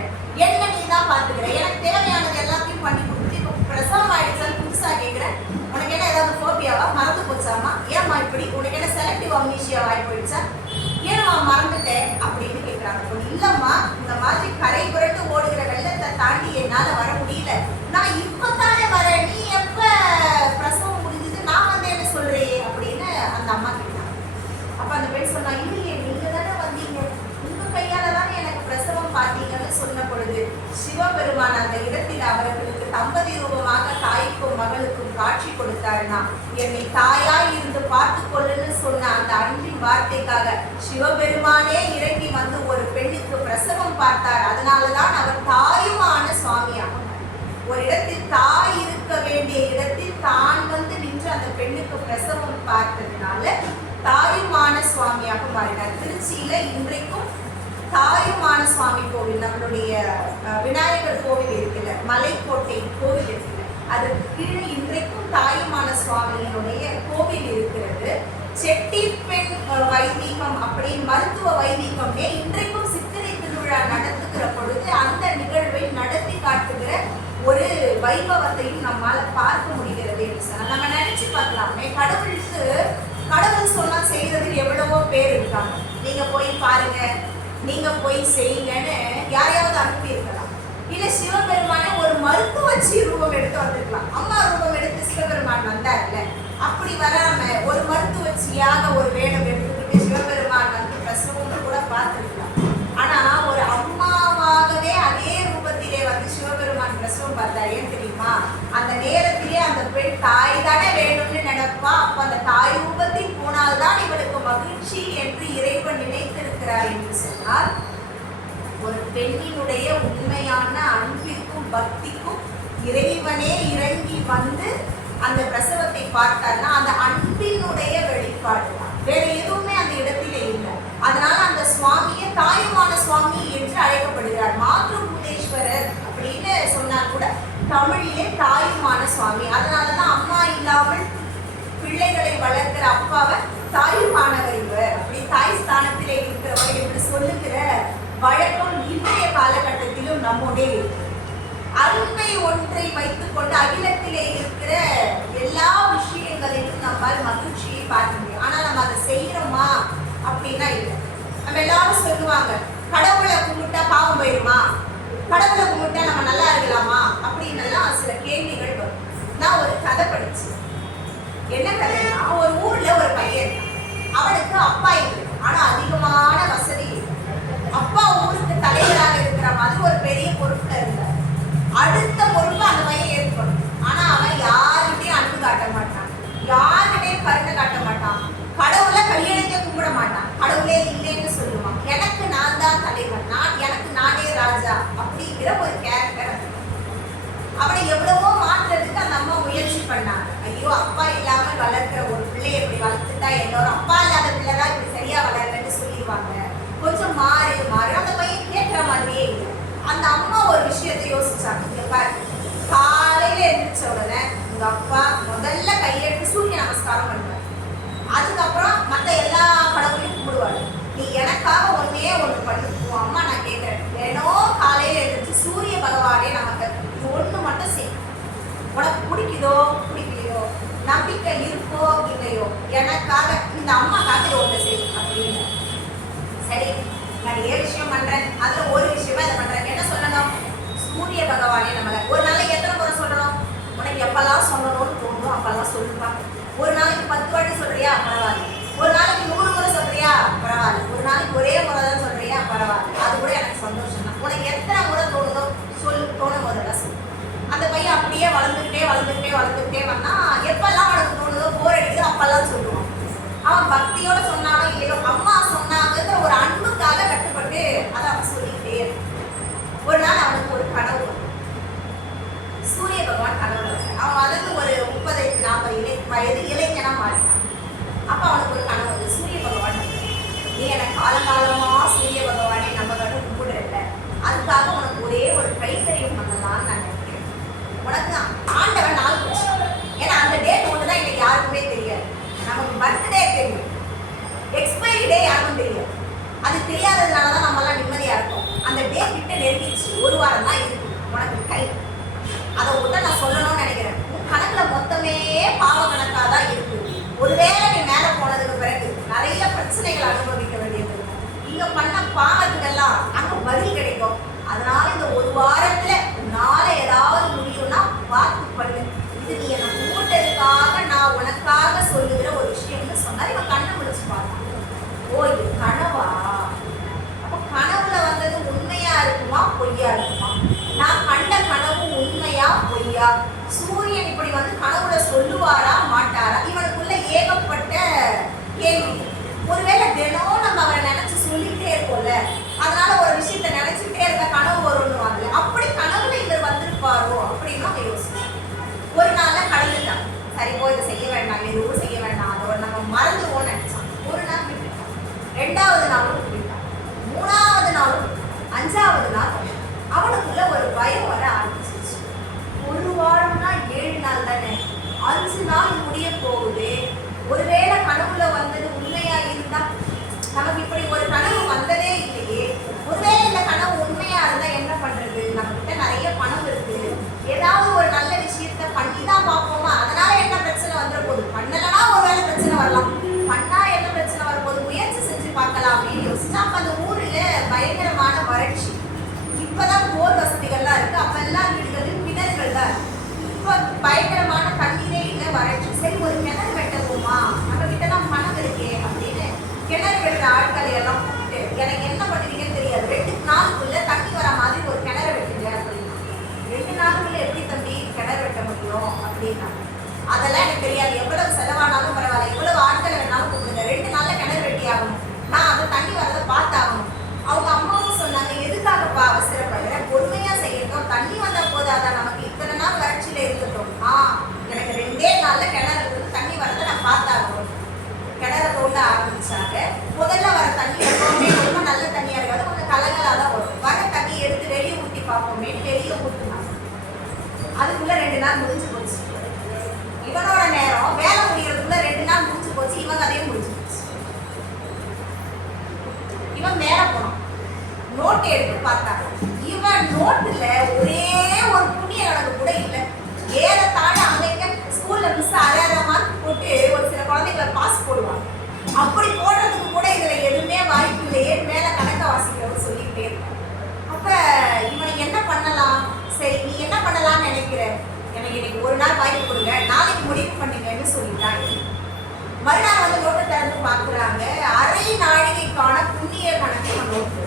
என்ன நீ தான் பாத்துக்கிற, எனக்கு தேவையானது எல்லாத்தையும் பண்ணி கொடுத்து இப்ப பிரசவம் ஆயிடுச்சான்னு புதுசா கேட்கிறேன். உனக்கு என்ன ஏதாவது ஃபோபியாவா, மறந்து போச்சாமா, ஏமா இப்படி, உனக்கு என்ன செலக்டிவ் அம்னீஷியாவா ஆகி போயிடுச்சா, ஏன்னா மறந்துட்டேன் அப்படின்னு கேட்கிறாங்க. இல்லம்மா இந்த மாதிரி கரை புரண்டு ஓடுகிற வெள்ளத்தை தாண்டி என்னால வர முடியல, நான் இப்பதானே வரேன், நீ எப்ப பிரசவம் முடிஞ்சது நான் வந்து என்ன சொல்றேன் அப்படின்னு அந்த அம்மா கேட்டாங்க. அப்ப அந்த பெண் சொன்னா, இல்லையே நீங்க தானே வந்தீங்க, உங்க கையால தானே எனக்கு பிரசவம் பார்த்தீங்கன்னு சொன்ன பொழுது சிவபெருமான் அந்த இடத்தில் அவர்களுக்கு தம்பதி ரூபமாக தாய்க்கும் மகளுக்கும் காட்சி கொடுத்தாருன்னா, என்னை தாயாய் இருந்து பார்த்து கொள்ளுன்னு சொன்ன அந்த அன்பின் வார்த்தைக்காக சிவபெருமானே இறங்கி வந்து ஒரு பெண்ணுக்கு பிரசவம் பார்த்தார். அதனாலதான் அவர் தாயுமான சுவாமியாக, ஒரு இடத்தில் தாய் இருக்க வேண்டிய இடத்தில் தான் வந்து நின்று அந்த பெண்ணுக்கு பிரசவம் பார்த்ததுனால தாயுமான சுவாமியாக மாறினார். திருச்சியில இன்றைக்கும் தாயுமான சுவாமி கோவில், நம்மளுடைய விநாயகர் கோவில் இருக்குல்ல, மலைக்கோட்டை கோவில் இருக்குல்ல, அதற்கு கீழே இன்றைக்கும் தாயுமான சுவாமியினுடைய கோவில் இருக்கிறது. செட்டி பெண் வைதீகம் அப்படின்னு மருத்துவ வைதீகமே இன்றைக்கும் சித்திரை திருவிழா நடத்துகிற பொழுது அந்த நிகழ்வை நடத்தி காட்டுகிற ஒரு வைபவத்தையும் நம்மால பார்க்க முடிகிறது என்று சொன்னால் நம்ம நினைச்சு பார்க்கலாமே, கடவுள் சொன்னா செய்யறதுக்கு எவ்வளவோ பேர் இருக்காங்க. நீங்க போய் பாருங்க, நீங்க போய் செய்யுங்கன்னு யாரையாவது அனுப்பி இருக்கலாம். இல்ல சிவபெருமானே ஒரு மருத்துவச்சி ரூபம் எடுத்து வந்திருக்கலாம். அம்மா ரூபம் எடுத்து சிவபெருமான் வந்தார்ல, அப்படி வராம ஒரு மருத்துவச்சியாக ஒரு வேடம் எடுத்துக்கிட்டு சிவபெருமான் வந்து பிரசவம் கூட பார்த்துருக்கலாம். ஆனா ஒரு அம்மாவாகவே அதே ரூபத்திலே வந்து சிவபெருமான் பிரசவம் பார்த்தார். ஏன் தெரியுமா? அந்த நேரத்திலே அந்த பெண் தாய் தானே வேணும்னு நினைப்பா. அப்ப அந்த தாய் ரூபத்தில் போனால்தான் இவளுக்கு மகிழ்ச்சி என்று இறைவன் நினைத்திருக்கிறார் என்று சொன்னால், ஒரு பெண்ணினுடைய உண்மையான அன்பிற்கும் பக்திக்கும் இறைவனே இறங்கி வந்து அந்த பிரசவத்தை பார்த்தார்னா அந்த அன்பினுடைய வெளிப்பாடு தான். வேற எதுவுமே அந்த இடத்திலே இல்லை. அதனால அந்த சுவாமியை தாயுமான சுவாமி என்று அழைக்கப்படுகிறார். மாத்ருபூதேஸ்வரர் அப்படின்னு சொன்னால் கூட தமிழிலே தாயுமான சுவாமி. அதனாலதான் அம்மா இல்லாமல் பிள்ளைகளை வளர்க்கிற அப்பாவை தாயுமானவர் இவர், அப்படி தாய் ஸ்தானத்திலே இருக்கிறவர் என்று சொல்லுகிற வழக்கம் இன்றைய காலகட்டத்திலும் நம்முடைய அருமை ஒன்றை வைத்துக் கொண்டு அகிலத்திலே இருக்கிற எல்லா விஷயங்களிலும் நம்மால் மகிழ்ச்சியை பார்க்க முடியும். ஆனா நம்ம அதை செய்யறோமா அப்படின்னா இல்லை. நம்ம எல்லாரும் சொல்லுவாங்க, கடவுளை கும்பிட்டா பாவம் போயிடுமா, கடவுளை கும்பிட்டா நம்ம நல்லா இருக்கலாமா அப்படின்னு எல்லாம் சில கேள்விகள் வரும். நான் ஒரு கதை படிச்சேன். என்ன கதைன்னா, ஒரு ஊர்ல ஒரு பையன், அவனுக்கு அப்பா இல்லை, ஆனா அதிகமான வசதி. அப்பா ஊருக்கு தலைவராக இருக்கிற மாதிரி ஒரு பெரிய பொறுப்புல இருந்தார். அடுத்த பொறுப்பு அந்த பையன் ஏற்படும். ஆனா அவன் யாருகிட்டையும் அன்பு காட்ட மாட்டான், யாருகிட்டையும் கருணை காட்ட மாட்டான், கடவுளை கையெழுத்த கும்பிட மாட்டான், கடவுளே இல்லைன்னு சொல்லுவான். எனக்கு நான் தான் தலைவன், எனக்கு நானே ராஜா அப்படிங்கிற ஒரு கேரக்டர். அவனை எவ்வளவோ மாற்றுறதுக்கு அந்த அம்மா முயற்சி பண்ணாங்க. ஐயோ, அப்பா இல்லாமல் வளர்க்கிற ஒரு பிள்ளையை இப்படி வளர்த்துட்டா எல்லோரும் அப்பா இல்லாத பிள்ளைதான் இப்படி சரியா வளரலன்னு சொல்லிடுவாங்க, கொஞ்சம் மாறு மாறு. அந்த பையன் கேட்கிற மாதிரியே இல்லை. அந்த அம்மா ஒரு விஷயத்தை யோசிச்சாங்க. காலையில எழுந்திரிச்ச உடனே உங்க அப்பா முதல்ல கையெடுத்து சூரிய நமஸ்காரம் பண்ணுவார், அதுக்கப்புறம் மற்ற எல்லா கடவுளையும் கும்பிடுவாரு. நீ எனக்காக ஒன்னே ஒன்று பண்ணு, உன் அம்மா நான் கேட்கிறேன், வேணும் காலையில எழுந்திரிச்சு சூரிய பகவானே நமக்கு இது ஒண்ணு மட்டும் செய், உனக்கு பிடிக்குதோ பிடிக்கலையோ, நம்பிக்கை இருக்கோ இல்லையோ, எனக்காக இந்த அம்மாக்காக இது ஒண்ணு செய் அப்படின்னு. சரி, நான் ஏன் விஷயம் பண்றேன், அதுல ஒரு விஷயமா இதை பண்றேன். என்ன சொல்லணும்? சூரிய பகவானே நம்மள ஒரு நாளைக்கு எத்தனை முறை சொல்லணும்? உனக்கு எப்பெல்லாம் சொல்லணும்னு தோணும் அப்பெல்லாம் சொல்லுப்பா. ஒரு நாளைக்கு 10 வாட்டி சொல்றியா, பரவாயில்ல. ஒரு நாளைக்கு 100 முறை சொல்றியா, பரவாயில்ல. ஒரு நாளைக்கு ஒரே முறை தான் சொல்றியா, பரவாயில்ல. அது கூட எனக்கு சந்தோஷம் தான். உனக்கு எத்தனை முறை தோணுதோ சொல்லு, தோணும் போதெல்லாம் சொல்லு. அந்த பையன் அப்படியே வளர்ந்துக்கிட்டே வந்தா எப்பெல்லாம் அவனுக்கு தோணுதோ, போர் அடிக்குதோ அப்பெல்லாம் சொல்லுவான். அவன் பக்தியோட சொன்னானோ இல்லையோ, அம்மா சொன்னாங்கிற ஒரு அன்புக்காக கட்டுப்பட்டு அதை அவன் சொல்லிக்கிட்டே இருக்கான். ஒரு நாள் அவனுக்கு ஒரு கனவு, சூரிய பகவான் கனவு. அவன் அதுக்கு ஒரு 30-40 வயது இளைஞனா மாறினான். அப்ப அவனுக்கு ஒரு கனவு, சூரிய பகவான், நீ எனக்கு காலகாலமா சூரிய பகவானே நம்ம கண்டு கும்பிடுறல, அதுக்காக உனக்கு ஒரே ஒரு கைக்கரியம் பண்ணலாம்னு நான் நினைக்கிறேன். உனக்கு ஆண்டவன் நாள் போச்சு, ஏன்னா அந்த டேட் ஒண்ணுதான் இன்னைக்கு யாருக்குமே தெரியாது. நமக்கு பர்த்டே தெரியும், எக்ஸ்பைரி டே யாருக்கும் தெரியும். அது தெரியாததுனாலதான் நம்ம எல்லாம் நிம்மதியா இருக்கோம். அந்த டே கிட்ட நெருங்கிடுச்சு, 1 வாரம் தான் இருக்கு உனக்கு கை. அதை விட்ட நான் சொல்லணும்னு நினைக்கிறேன், உன் கணக்குல மொத்தமே பாவ கணக்கா தான் இருக்கு. ஒருவேளை நீ மேல போனதுக்கு பிறகு நிறைய பிரச்சனைகள் அனுபவிக்க வேண்டியது இருக்கும். இங்க பண்ண பாவத்துக்கெல்லாம் அங்க பதில் கிடைக்கும். அதனால இந்த 1 வாரத்துல உன்னால ஏதாவது முடியும்னா பார்த்து பண்ணு. இது நீ என்னை கும்பிட்டதுக்காக நான் உனக்காக சொல்லுகிற ஒரு விஷயம்னு சொன்னார். இவன் கண்ணை முடிச்சு பார்த்தான். ஓ, இது கனவா? அப்ப கனவுல வந்தது உண்மையா இருக்குமா பொய்யா இருக்குமா? நான் கண்ட கனவு உண்மையா பொய்யா? சூரியன் இப்படி வந்து கனவுல சொல்லுவாரா மாட்டாரா? இவனுக்குள்ள ஏகப்பட்ட கேள்வி. ஒருவேளை தினம் நம்ம அவரை நினைச்சு சொல்லிக்கிட்டே இருக்கோம்ல, அதனால ஒரு விஷயத்த நினைச்சுட்டே இருக்க கனவு வரும்னு வாங்கல. அப்படி கனவுல இவர் வந்திருப்பாரோ அப்படின்னு அவன் யோசிச்சான். ஒரு நாள்ல கடந்துட்டான். சரி, போய் இதை செய்ய வேண்டாம், எதுவும் செய்ய வேண்டாம், அதோட நம்ம மறந்துவோம்னு நினைச்சான். ஒரு நாள் விட்டுட்டான், 2வது நாளும் விட்டுட்டான், 3வது நாளும், 5வது நாள் அவனுக்குள்ள ஒரு பயம் வர ஆரம்பிச்சிருச்சு. 1 வாரம்னா 7 நாள் தானே, 5 நாள் முடிய போகுது. ஒருவேளை கனவுல வந்தது உண்மையா இருந்தா, நமக்கு இப்படி ஒரு கனவு வந்ததே இல்லையே, ஒருவேளை இந்த கனவு உண்மையா இருந்தா என்ன பண்றது? நம்ம கிட்ட நிறைய பணம் இருக்கு, ஏதாவது ஒரு நல்ல விஷயத்த பண்ணிதான் பார்ப்போமா, அதனால என்ன பிரச்சனை வந்துட போகுது, பண்ணலன்னா ஒருவேளை பிரச்சனை வரலாம், பண்ணா என்ன பிரச்சனை வரப்போகுது, முயற்சி செஞ்சு பார்க்கலாமே இப்பதான் போர் வசதிகள்லாம் இருக்கு. அப்ப எல்லாம் வீடுகளில் கிணறுகள் தான் இருக்கு. இப்போ பயங்கரமான தண்ணீரே இல்லை, வறட்சி. சரி, ஒரு கிணறு வெட்டவோமா, நம்ம கிட்ட தான் பணம் இருக்கே அப்படின்னு கிணறு வெட்டுற ஆட்களை எல்லாம் கூப்பிட்டு, எனக்கு என்ன பண்ணுவீங்கன்னு தெரியாது, 2 நாளுக்குள்ள தண்ணி வர மாதிரி ஒரு கிணறு வெட்டுங்க அப்படின்னா. 2 நாளுக்குள்ள எப்படி தம்பி கிணறு வெட்ட முடியும் அப்படின்னா, அதெல்லாம் எனக்கு தெரியாது, எவ்வளவு செலவானாலும் பரவாயில்ல, எவ்வளவு ஆட்களை வேணாலும் கூப்பிடுங்க, 2 நாள்ல கிணறு வெட்டி ஆகணும், நான் அதை தண்ணி வரதை பார்த்தாகணும். அவங்க அம்மாவும் சொன்னாங்க, எதுக்காகப்பா அவசரப்படுற, பொறுமையா செய்யட்டும், தண்ணி வந்தா போதாதான், நமக்கு இத்தனை நாள் வறட்சியில இருக்கட்டும். எனக்கு 2 நாள்ல கிணறு இருந்து தண்ணி வரதை நான் பார்த்தாகணும். கிணற தோண்ட ஆரம்பிச்சாங்க. முதல்ல வர தண்ணி எப்பவுமே ரொம்ப நல்ல தண்ணியா இருக்காது, கொஞ்சம் கலங்கலா தான் வரும். வர தண்ணி எடுத்து வெளியே ஊற்றி பார்ப்போமே, வெளியே ஊற்றினாங்க. அதுக்குள்ள 2 நாள் முடிஞ்சு போச்சு. இவனோட நேரம் வேலை முடிகிறதுக்குள்ள 2 நாள் முடிஞ்சு போச்சு. இவன் அதையும் முடிஞ்சு போச்சு. இவன் மேல போனான், நோட்டு எடுத்து பார்த்தாங்க. இவன் நோட்டுல ஒரே ஒரு புண்ணிய கணக்கு கூட இல்லை. ஏறத்தாழ அங்க ஸ்கூல்ல மிஸ் அரை மார்க் போட்டு ஒரு சில குழந்தைகளை பாஸ் போடுவாங்க. அப்படி போடுறதுக்கு கூட இதுல எதுவுமே வாய்ப்பு இல்லையே, மேல கணக்க வாசிக்கிறவர் சொல்லிக்கிட்டே இருக்காங்க. அப்ப இவன் என்ன பண்ணலாம், சரி நீ என்ன பண்ணலாம்னு நினைக்கிற, எனக்கு இன்னைக்கு ஒரு நாள் வாய்ப்பு கொடுங்க, நாளைக்கு முடிவு பண்ணுங்கன்னு சொல்லிட்டாங்க. மறுநாள் வந்து நோட்டை திறந்து பார்க்குறாங்க, அரை நாழிகைக்கான புண்ணிய கணக்கு நோட்டு.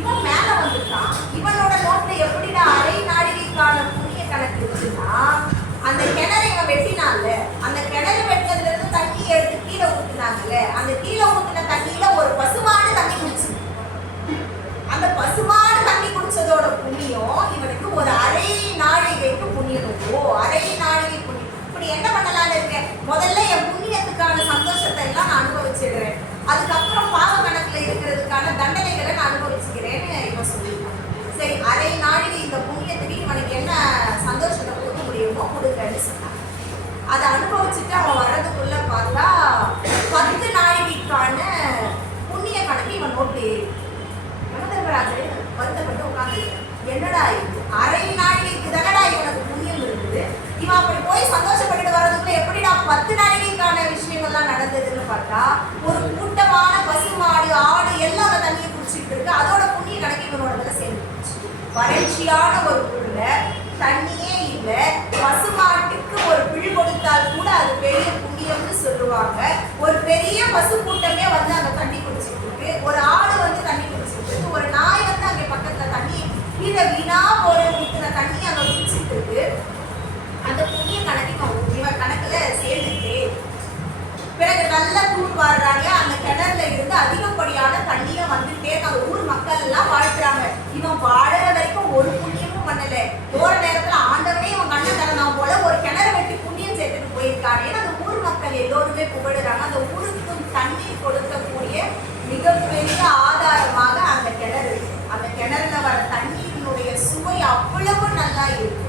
இவன் மேல வந்துட்டான். இவனோட நோட்டுல எப்படிடா அரை நாழிகைக்கான புண்ணிய கணக்கு இருக்குன்னா, அந்த கிணறு இவன் வெட்டினான்ல, அந்த கிணறு வெட்டினதுல இருந்து தண்ணி எடுத்து கீழே ஊத்துனாங்கல்ல, அந்த கீழே ஊத்துன தண்ணியில ஒரு பசுமாடு தண்ணி குடிச்சு, அந்த பசுமாடு தண்ணி குடிச்சதோட புண்ணியம் இவனுக்கு ஒரு அரை நாழிகைக்கு புண்ணியம். அரை நாழிகை புண்ணியம். இப்படி என்ன பண்ணலான்னு இருக்கேன், முதல்ல என் புண்ணியத்துக்கான சந்தோஷத்தை எல்லாம் நான் அனுபவிச்சிடுறேன், அதுக்கப்புறம் பாவ கணக்குல இருக்கிறதுக்கான தண்டனைகளை நான் அனுபவிச்சுக்கிறேன்னு இவன் சொல்லியிருக்கான். சரி, அரை நாழிகை இந்த புண்ணியத்துக்கு இவனுக்கு என்ன சந்தோஷத்தை கொடுக்க முடியுமோ கொடுக்குறேன்னு சொன்னான். அதை அனுபவிச்சுட்டு அவன் வர்றதுக்குள்ள பார்த்தா 10 நாழிகைக்கான புண்ணிய கணக்கு இவன் நோட்டு ஏறி. யமதர்மராஜரே வருத்தப்பட்டு உட்கார்ந்து, என்னடா இது, அரை நாழிகைக்கு தானடா இவனுக்கு புண்ணியம் இருக்குது, இவன் அப்படி போய் சந்தோஷப்பட்டுட்டு வர்றதுக்குள்ள எப்படிடா 10 நாழிகைக்கான விஷயங்கள்லாம் நடந்ததுன்னு பார்த்தா, ஒரு கூட்டமான பசுமாடு ஆடு எல்லாம் தண்ணியை குடிச்சிட்டு இருக்கு, அதோட புண்ணிய கணக்கு இவனோட சேர்ந்து வறட்சியான ஒரு ஊர்ல தண்ணியே இல்லை, பசுமாட்டுக்கு ஒரு பிள் கொடுத்தால் கூட அது பெரிய புண்ணியம்னு சொல்லுவாங்க. ஒரு பெரிய பசு கூட்டமே வந்து அங்க தண்ணி குடிச்சிட்டு இருக்கு, ஒரு ஆடு வந்து தண்ணி குடிச்சிட்டு இருக்கு, ஒரு நாய் வந்து அங்க பக்கத்துல தண்ணி கீழே வீணா போற ஊத்துன தண்ணி அங்க குடிச்சிட்டு இருக்கு. அந்த புண்ணிய கணக்கு இவன் கணக்குல சேர்ந்துட்டே. பிறகு நல்லா தூர் வாடுறாங்க, அந்த கிணறுல இருந்து அதிகப்படியான தண்ணிய வந்துட்டே அந்த ஊர் மக்கள் எல்லாம் வாழ்த்துறாங்க. இவன் வாழற வரைக்கும் ஒரு புண்ணியமும் பண்ணல, போற நேரத்துல ஆண்டவனே இவன் கண்ணை திறந்தான் போல ஒரு கிணறு வெட்டி புண்ணியம் சேர்த்துட்டு போயிருக்காரு. அந்த ஊர் மக்கள் எல்லோருமே புகழுறாங்க. அந்த ஊருக்கு தண்ணீர் கொடுக்கக்கூடிய மிகப்பெரிய ஆதாரமாக அந்த கிணறு இருக்கு. அந்த கிணறுல வர தண்ணீரினுடைய சுவை அவ்வளவு நல்லா இருக்கு.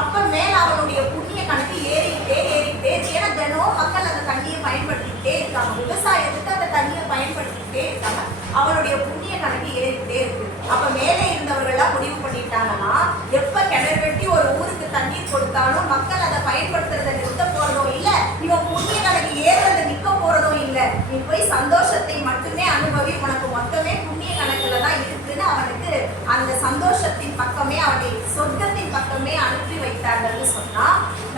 அப்ப மேல அவனுடைய புண்ணிய கணக்கு ஏறிக்கிட்டே ஏன்னா தினம் மக்கள் அந்த தண்ணியை பயன்படுத்திக்கிட்டே இருக்காங்க, விவசாயத்துக்கு அந்த தண்ணியை பயன்படுத்திக்கிட்டே இருக்காங்க, அவனுடைய புண்ணிய கணக்கு ஏறிக்கிட்டே இருக்கு. அப்ப மேலே இருந்தவர்கள்லாம் முடிவு பண்ணிட்டாங்கன்னா, எப்ப கிணறு வெட்டி ஒரு ஊருக்கு தண்ணீர் கொடுத்தாலும் மக்கள் அதை பயன்படுத்துறதை நிறுத்த போறதும் இல்ல, இவன் புண்ணிய கணக்கு ஏறுறதை நிற்க போறதும் இல்ல, நீ போய் சந்தோஷத்தை மட்டுமே அனுபவி, உனக்கு மொத்தமே புண்ணிய கணக்குல தான் இருக்குன்னு அவனுக்கு அந்த சந்தோஷத்தின் பக்கமே, அவனை சொர்க்கத்தின் பக்கமே அனுப்பி வைத்தார்கள் சொன்னா,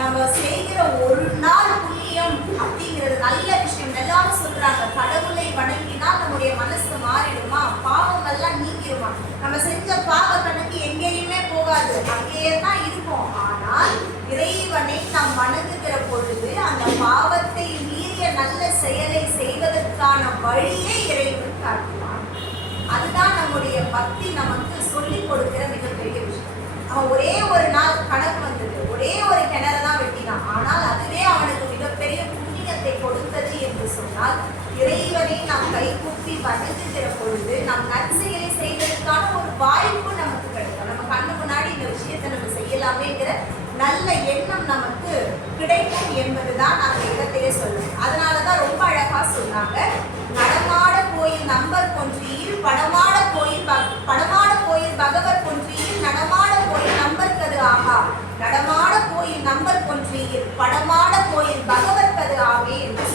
நம்ம செய்கிற ஒரு நாள் புண்ணியம் அப்படிங்கிறது நல்ல விஷயம். எல்லாரும் சொல்றாங்க, கடவுளை வணங்கினால் நம்முடைய மனசு மாறிடுமா, பாவங்கள்லாம் நீங்கிடுமா. நம்ம செஞ்ச பாவ கணக்கு எங்கேயுமே போகாது, அங்கேயே தான் இருக்கும். ஆனால் இறைவனை நாம் வணங்குகிற பொழுது அந்த பாவத்தை மீறிய நல்ல செயலை செய்வதற்கான வழியை இறைவன் காட்டுவான். அதுதான் நம்முடைய பக்தி நமக்கு சொல்லிக் கொடுக்கிற மிகப்பெரிய விஷயம். அவன் ஒரே ஒரு நாள் கணக்கு வந்தது, ஒரே ஒரு கிணறு தான் வெட்டினான், ஆனால் அதுவே அவனுக்கு மிகப்பெரிய புண்ணியத்தை கொடுத்தது என்று சொன்னால், இறைவனை நாம் கைகூப்பி வணங்குகிற பொழுது நம் நற்செயலை செய்வதற்கான ஒரு வாய்ப்பு நமக்கு கிடைக்கும். நம்ம கண்ணு முன்னாடி இந்த விஷயத்தை நம்ம செய்யலாமேங்கிற நல்ல எண்ணம் நமக்கு கிடைக்கும் என்பதுதான் அந்த இடத்திலே சொல்லுவோம். அதனாலதான் ரொம்ப அழகா சொன்னாங்க, நடமாட கோயில் நம்பர் கொன்றியில் படமாட கோயில் பகவர் கொன்றியில் நடமாட கோயில் நம்பர்கது ஆகா, நடமாட கோயில் நம்பர் கொன்றியில் படமாட கோயில் பகவர்கது ஆவே என்று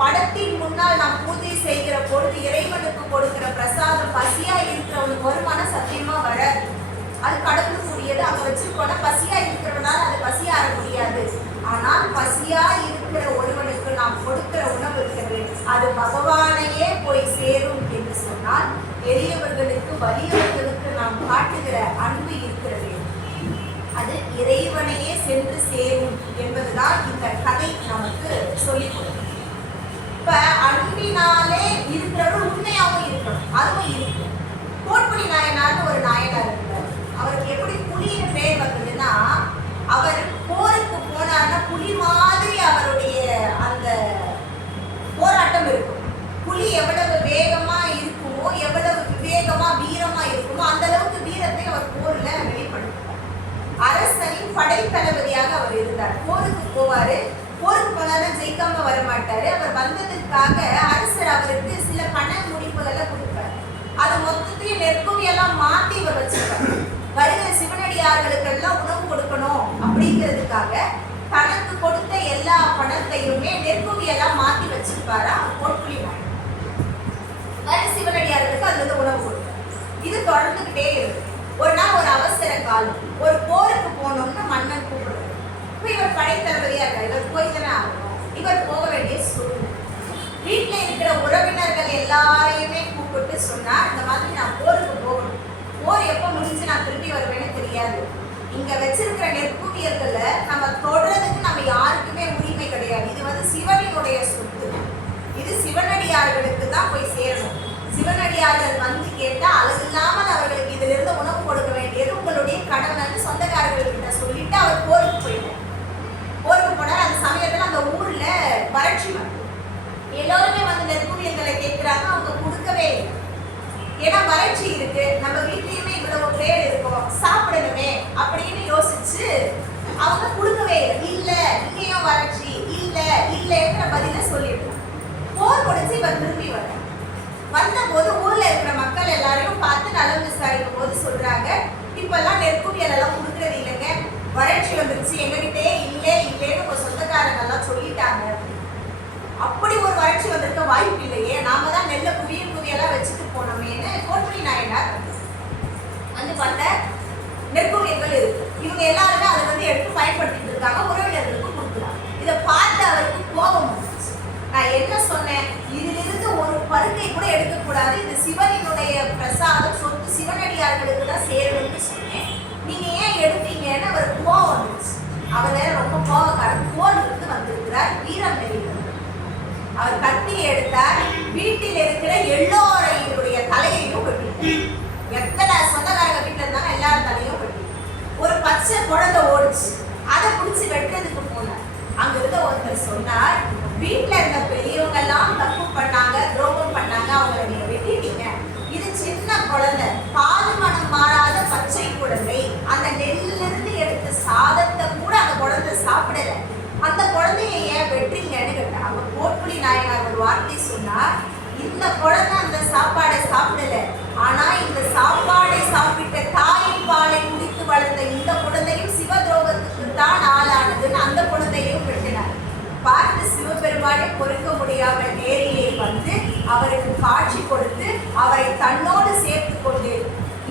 படத்தின் முன்னால் நாம் பூஜை செய்கிற பொழுது இறைவனுக்கு கொடுக்கிற பிரசாதம் பசியா இருக்கிறவனுக்கு வருமான சத்தியமா வராது. அது கடவுளுக்குரியது. அங்க வச்சிருக்கோம்னா பசியா இருக்கிறவனால அது பசியாற முடியாது. ஆனால் பசியா இருக்கிற ஒருவனுக்கு நாம் கொடுக்கிற உணவு இருக்கிறது, அது பகவானையே போய் சேரும் என்று சொன்னால் எளியவர்களுக்கு வலியவர்களுக்கு நாம் காட்டுகிற அன்பு இருக்கிறது, அது இறைவனையே சென்று சேரும் என்பதுதான் இந்த கதை நமக்கு சொல்லிக் கொடுக்கும். இப்ப அன்பினாலே இருக்கிறவர்கள் உண்மையாகவும் இருக்கணும், அதுவும் இருக்கு. கோட்புலி நாயனார்னு ஒரு நாயனார் இருக்கிறார். அவருக்கு எப்படி புலின்னு பேர் வந்ததுன்னா, அவர் போருக்கு போனார்னா புலி மாதிரி அவருடைய அந்த போராட்டம் இருக்கும். புலி எவ்வளவு வேகமா இருக்குமோ, எவ்வளவு விவேகமா வீரமா இருக்குமோ அந்த அளவுக்கு வீரத்தை அவர் போர்ல வெளிப்படுத்துவார். அரசனின் படை தளபதியாக அவர் இருந்தார். போருக்கு போவாரு. போருக்கு போனாலும் ஜெயிக்காம வர மாட்டாரு. அவர் வந்ததுக்காக அரசர் அவருக்கு சில பண முடிப்புகளை கொடுப்பார். அது மொத்தத்தையும் நெற்குவியெல்லாம் மாத்தி இவர் வச்சிருக்காரு. வருகிற சிவனடியார்களுக்கெல்லாம் உணவு கொடுக்கணும் அப்படிங்கிறதுக்காக தனக்கு கொடுத்த எல்லா பணத்தையுமே நெற்குவியெல்லாம் மாத்தி வச்சிருப்பாரா கோட்புலி நாயனார். வர சிவனடியார்களுக்கு அதுல இருந்து உணவு கொடுப்பார். இது தொடர்ந்துகிட்டே இருக்கு. ஒரு நாள் ஒரு அவசர காலம், ஒரு போருக்கு போகணும்னு மன்னன் கூப்பிடுறாரு. இப்ப இவர் படைத்தளபதியா இருக்கார், இவர் போய் தானே ஆகணும். இவர் போக வேண்டிய சூழ்நிலை. வீட்டுல இருக்கிற உறவினர்கள் எல்லாரையுமே கூப்பிட்டு சொன்னார், இந்த மாதிரி நான் போருக்கு போகணும். போர் எப்ப முடிஞ்சு நான் திரும்பி வருவேன்னு தெரியாது. இங்க வச்சிருக்கிற நெற்குவியர்கள நம்ம தொடர்றதுக்கு நம்ம யாருக்குமே உரிமை கிடையாது. இது சிவனினுடைய சொத்து. இது சிவனடியார்களுக்கு தான் போய் சேரணும். சிவனடியார்கள் வந்து கேட்டா அளவில்லாமல் அவர்களுக்கு இதுல இருந்து உணவு கொடுக்க வேண்டியது உங்களுடைய கடமைன்னு சொந்தக்காரர்கள் கிட்ட சொல்லிட்டு அவர் போருக்கு போயிட்டார். போருக்கு போனார். அந்த சமயத்துல அந்த ஊர்ல வறட்சி வந்து எல்லோருமே வந்து நெற்குவியல்களை கேட்கிறாங்க, அவங்க கொடுக்கவே இல்லை. ஏன்னா வறட்சி இருக்கு, நம்ம வீட்லயுமே இவ்வளவு பேர் இருக்கோம், சாப்பிடணுமே அப்படின்னு யோசிச்சு அவங்க கொடுக்கவே இல்லை. இல்ல இங்கேயும் வறட்சி இல்ல இல்லைன்ற பதில சொல்லிடுறாங்க. போர் முடிஞ்சு இவர் திரும்பி வந்த போது ஊர்ல இருக்கிற மக்கள் எல்லாரையும் பார்த்து நலம் விசாரிக்கும் போது சொல்றாங்க, இப்பெல்லாம் நெற்குவியல் எல்லாம் கொடுக்கறது இல்லைங்க, வறட்சி வந்துருச்சு, எங்ககிட்டே இல்லைன்னு உங்க சொந்தக்காரங்க எல்லாம் சொல்லிட்டாங்க. அப்படி ஒரு வறட்சி வந்திருக்க வாய்ப்பு இல்லையே, நாம தான் நெல்ல குவியெல்லாம் வச்சுட்டு போனோமேன்னு கோட்புலி நாயனார் வந்து பார்த்த நெற்குவியல்கள் இருக்கு. இவங்க எல்லாருமே அதை வந்து எடுத்து பயன்படுத்திட்டு இருக்காங்க, உறவினர்களுக்கு கொடுக்குறாங்க. இதை பார்த்து அவருக்கு கோபம் வந்துச்சு. நான் என்ன சொன்னேன், இதிலிருந்து ஒரு பருக்கை கூட எடுக்கக்கூடாது, இது சிவனினுடைய பிரசாதம், சொத்து சிவனடியார்களுக்கு தான் சேரும்னு சொன்னேன், நீங்க ஏன் எடுத்தீங்கன்னு அவருக்கு கோபம் வந்துச்சு. அவர் ரொம்ப கோபக்காரர், போர் இருந்து வந்திருக்கிறார், வீரம் நெறிகிறார். அவர் கத்தியை எடுத்தார், வீட்டில் இருக்கிற எல்லோரையுடைய தலையையும் வெட்டிட்டார். எத்தனை சொந்தக்காரங்க வீட்டில் இருந்தாங்க எல்லாரும் தலையும் வெட்டி. ஒரு பச்சை குழந்தை ஓடிச்சு, அதை பிடிச்சி வெட்டுறதுக்கு போனார். அங்க இருந்த ஒருத்தர் சொன்னார், வீட்டுல இருந்த பெரியவங்க எல்லாம் தப்பு பண்ணாங்க, துரோகம் பண்ணாங்க, அவங்களை நீங்க வெட்டிட்டீங்க. இது சின்ன குழந்தை, பால் மனம் மாறாத பச்சை குழந்தை, அந்த நெல்லிருந்து எடுத்த சாதத்தை கூட அந்த குழந்தை சாப்பிடல, அந்த குழந்தைய ஏன் வெட்டுறீங்கன்னு கேட்டார். அவங்க கோட்புலி நாயனார் ஒரு வார்த்தை சொன்னார், இந்த குழந்தை அந்த சாப்பாடை சாப்பிடல, ஆனா இந்த சாப்பாடை சாப்பிட்ட தாயின் பாலை குடித்து வளர்ந்த இந்த குழந்தையும் சிவ துரோகத்துக்கு தான் ஆளானதுன்னு அந்த குழந்தையும் வெட்டினார். பார்த்து சிவபெருமானை பொறுக்க முடியாமல் நேரிலே வந்து அவருக்கு காட்சி கொடுத்து அவரை தன்னோடு சேர்த்து கொண்டு,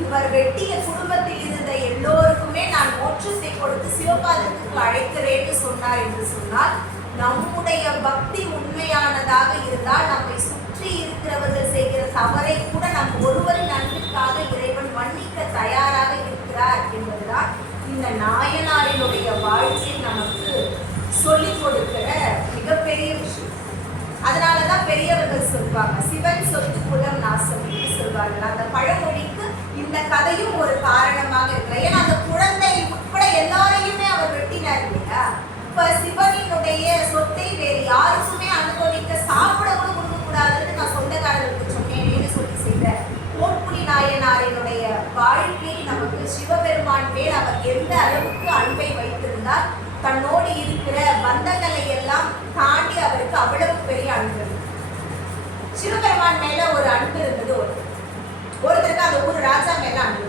இவர் வெட்டிய குடும்பத்தில் இருந்த எல்லோருக்குமே நான் மோட்சத்தை கொடுத்து சிவபாதத்துக்கு அழைக்கிறேன்னு சொன்னார் என்று சொன்னால், நம்முடைய பக்தி உண்மையானதாக இருந்தால் நம்மை சுற்றி இருக்கிறவர்கள் செய்கிற தவறை கூட நம் ஒருவரின் அன்பிற்காக இறைவன் மன்னிக்க தயாராக இருக்கிறார் என்பதுதான் இந்த நாயனாரினுடைய வாழ்க்கையில் நமக்கு சொல்லிக் கொடுக்கிற மிகப்பெரிய விஷயம். அதனாலதான் பெரியவர்கள் சொல்வாங்க, சிவன் சொத்து குலம் நாசம் என்று சொல்வார்கள். அந்த பழமொழிக்கு இந்த கதையும் ஒரு காரணமாக இருக்கு. ஏன்னா அந்த குழந்தை உட்பட எல்லாரையுமே அவர் வெட்டினார் இல்லையா. இப்ப சிவனினுடைய சொத்தை வேறு யாருக்குமே அனுபவிக்க சாப்பிட கூட கொடுக்க கூடாதுன்னு நான் சொந்தக்காரர்களுக்கு சொன்னேன்னு சொல்லி செய்த கோட்புலி நாயனாரினுடைய வாழ்க்கை நமக்கு சிவபெருமான் மேல் அவர் எந்த அளவுக்கு அன்பை வைத்திருந்தார், தன்னோடு இருக்கிற பந்தங்களை எல்லாம் தாண்டி அவருக்கு அவ்வளவு பெரிய அன்பு. சிவபெருமான் மேல ஒரு அன்பு இருந்தது. ஒருத்தருக்கு அந்த ஊர் ராஜா மேல அன்பு.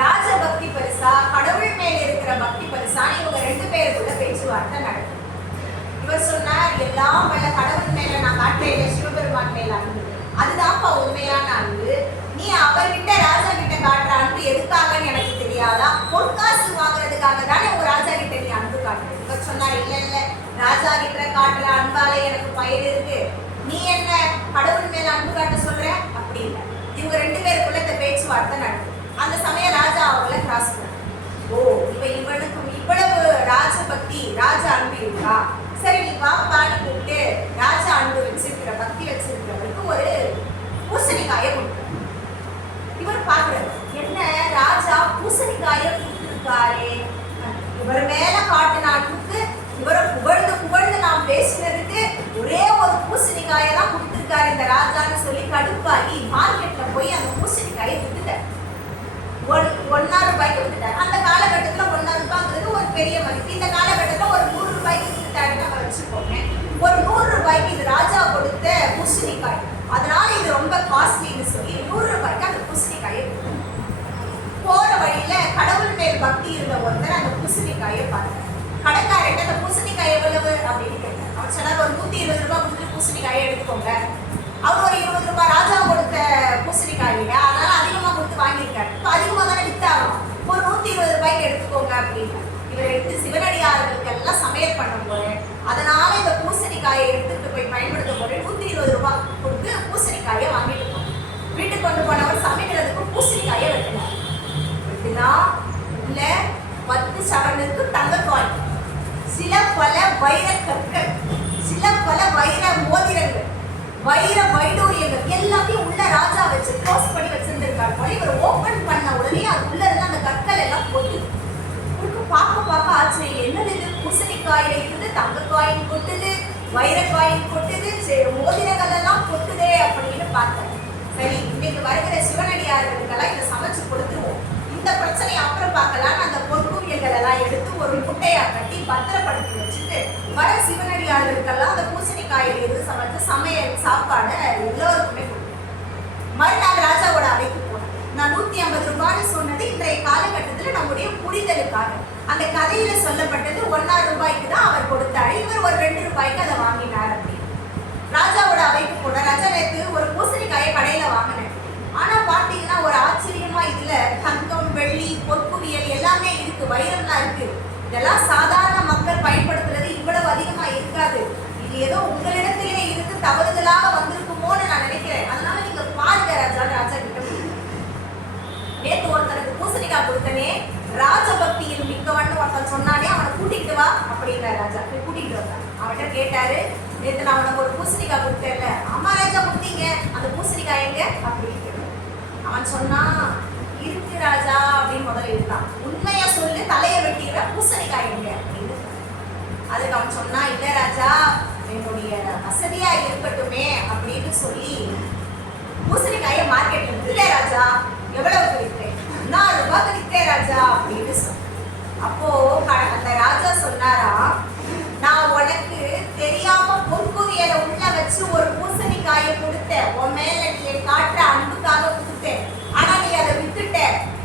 ராஜ பக்தி பரிசா, கடவுள் மேல இருக்கிற பக்தி பரிசா, இவங்க ரெண்டு பேருக்குள்ள பேச்சுவார்த்தை நடக்கும். இவர் சொன்னார், எல்லாம் வல்ல கடவுள் மேல நான் காட்டுறேன் சிவபெருமான் மேல அன்பு, அதுதான்ப்பா உண்மையான அன்பு. நீ அவர்கிட்ட ராஜா கிட்ட காட்டுற அன்பு எதுக்காகன்னு எனக்கு தெரியாதா? பொற்காசு வாங்குறதுக்காக தானே உங்க ராஜா கிட்ட நீ அன்பு காட்டுற. இவர் சொன்னார், இல்ல இல்ல, ராஜா கிட்ட காட்டுற அன்பாலே எனக்கு பயன் இருக்கு, நீ என்ன கடவுள் மேல அன்பு காட்ட சொல்ற? அப்படி இல்லை. இவங்க ரெண்டு பேருக்குள்ள இந்த பேச்சுவார்த்தை நடக்குது. அந்த சமயம் ராஜா அவங்கள கிராஸ் பண்ண, ஓ இவனுக்கு இவ்வளவு ராஜபக்தி ராஜ அன்பு இருக்கா, சரி நீ வாப்பான்னு கூப்பிட்டு ராஜ அன்பு வச்சிருக்கிற பக்தி வச்சிருக்கிறவருக்கு ஒரு பூசணிக்காயை கொடுக்குற. இவர் பாக்குறாரு, என்ன ராஜா பூசணிக்காயை கொடுத்திருக்காரே, இவர் மேல காட்டின அன்புக்கு இவரை புகழ்ந்து புகழ்ந்து நாம் பேசினதுக்கு ஒரே ஒரு பூசணிக்காயை தான் கொடுத்திருக்காரு இந்த ராஜான்னு சொல்லி கடுப்பாகி மார்க்கெட்ல போய் அந்த பூசணிக்காயை வித்துட்டார். 1 ரூபாய்க்கு வித்துட்டார். அந்த காலகட்டத்துல 1 ரூபாய்ங்கிறது ஒரு பெரிய மதிப்பு. இந்த காலகட்டத்துல ஒரு 100 ரூபாய்க்கு வித்துட்டாருன்னு நம்ம வச்சுக்கோங்க. ஒரு 100 ரூபாய்க்கு இது ராஜா கொடுத்த பூசணிக்காய், அதனால இது ரொம்ப காஸ்ட்லின்னு சொல்லி 100 ரூபாய்க்கு அந்த பூசணிக்காயை வித்தார். போற வழியில கடவுள் மேல் பக்தி இருந்த ஒருத்தர் அந்த பூசணிக்காயை பார்த்தார். கடைக்காரர்கிட்ட அந்த பூசணிக்காய் எவ்வளவு அப்படின்னு கேட்டார். அவர் சொன்னார், ஒரு 120 ரூபாய் கொடுத்து பூசணிக்காயை எடுத்துக்கோங்க. அவர் ஒரு 20 ரூபாய் ராஜா கொடுத்த பூசணிக்காய் இல்லையா, அதனால அதிகமா கொடுத்து வாங்கியிருக்காரு. இப்போ அதிகமாக தானே வித்தாகும், ஒரு 120 ரூபாய்க்கு எடுத்துக்கோங்க அப்படின்னு இவர் எடுத்து சிவனடியார்களுக்கு எல்லாம் சமையல் பண்ணும் போது, அதனால இந்த பூசணிக்காயை எடுத்துட்டு போய் பயன்படுத்த போது 120 ரூபாய் கொடுத்து பூசணிக்காயை வாங்கிட்டு போனார். வீட்டுக்கு கொண்டு போனவர் சமைக்கிறதுக்கு பூசணிக்காயை வெட்டினார். வெட்டினா உள்ள 10 சவரனுக்கு தங்கக்காய், சில பல வைர கற்கள், சில பல வைர மோதிரங்கள், வைர வைடூரியங்கள் எல்லாத்தையும் உள்ள ராஜா வச்சு க்ளோஸ் பண்ணி வச்சிருந்திருக்காரு போல. இவர் ஓபன் பண்ண உடனே அது உள்ள இருந்து அந்த கற்கள் எல்லாம் கொட்டுது. இவருக்கு பார்க்க ஆச்சரியம், என்னது இது, பூசணிக்காயில இருந்து தங்கக்காயின் கொட்டுது, வைரக்காயின் கொட்டுது, மோதிரங்கள் எல்லாம் கொட்டுதே அப்படின்னு பார்த்தார். சரி, இன்னைக்கு வருகிற சிவனடியார்களுக்கெல்லாம் இதை சமைச்சு கொடுத்துருவோம், இந்த பிரச்சனையை அப்புறம் பார்க்கலான்னு அந்த பொற்குவியல்கள் எல்லாம் எடுத்து ஒரு முட்டையா கட்டி பத்திரப்படுத்தி வச்சுட்டு வர சிவனடியார்களுக்கெல்லாம் அந்த பூசணிக்காயில இருந்து சமைச்ச சமையல் சாப்பாடு எல்லோருக்குமே கொடுக்கும். மறுநாள் ராஜாவோட அறைக்கு போனேன். நான் 150 ரூபாய்னு சொன்னது இன்றைய காலகட்டத்தில் நம்முடைய புரிதலுக்காக. அந்த கதையில சொல்லப்பட்டது 1 ரூபாய்க்கு தான் அவர் கொடுத்தாரு, இவர் ஒரு 2 ரூபாய்க்கு அதை வாங்கினார் அப்படின்னு. ராஜாவோட அவைக்கு போன ராஜா, நேற்று ஒரு பூசணிக்காயை கடையில வாங்கினேன், ஆனா பாத்தீங்கன்னா ஒரு ஆச்சரியமா இதுல தங்கம் வெள்ளி பொற்குவியல் எல்லாமே இருக்கு, வைரம்லாம் இருக்கு, இதெல்லாம் சாதாரண மக்கள் பயன்படுத்துறது இவ்வளவு அதிகமா இருக்காது, இது ஏதோ உங்களிடத்திலே இருந்து தவறுதலாக வந்திருக்குமோன்னு நான் நினைக்கிறேன், அதனால நீங்க பாருங்க ராஜா. ராஜா கிட்ட நேற்று ஒருத்தனுக்கு பூசணிக்காய் கொடுத்தனே, ராஜபக்தியில் மிக்கவன் ஒருத்தன் சொன்னானே, அவனை கூட்டிகிட்டு வா அப்படிங்கிற ராஜா போய் கூட்டிகிட்டு வந்தான். அவன்கிட்ட கேட்டாரு, நேற்று நான் அவனுக்கு ஒரு பூசணிக்காய் கொடுத்தேன்ல, ஆமா ராஜா கொடுத்தீங்க, அந்த பூசணிக்காய் எங்க அப்படின்னு கேட்டான். அவன் சொன்னான், இருக்கு ராஜா அப்படின்னு முதல்ல இருக்கான், உண்மையா சொல்லு, தலையை வெட்டிக்கிற பூசணிக்காய் எங்க அப்படின்னு. அதுக்கு அவன் சொன்னா, இல்ல ராஜா என்னுடைய வசதியா இருக்கட்டுமே அப்படின்னு சொல்லி பூசணிக்காயை மார்க்கெட்ல விற்கிறே ராஜா. எவ்வளவுக்கு விற்கிறேன்? 4 ரூபாய்க்கு விற்கிறேன் ராஜா அப்படின்னு சொன்ன. அப்போ அந்த ராஜா சொன்னாரா, நான் உனக்கு தெரியாம பொற்குவியலை உள்ள வச்சு ஒரு பூசணிக்காயை கொடுத்தேன், உன் மேல நீ காட்டுற அன்புக்காக கொடுத்தேன், ஆனா நீ அதை விட்டுட்ட,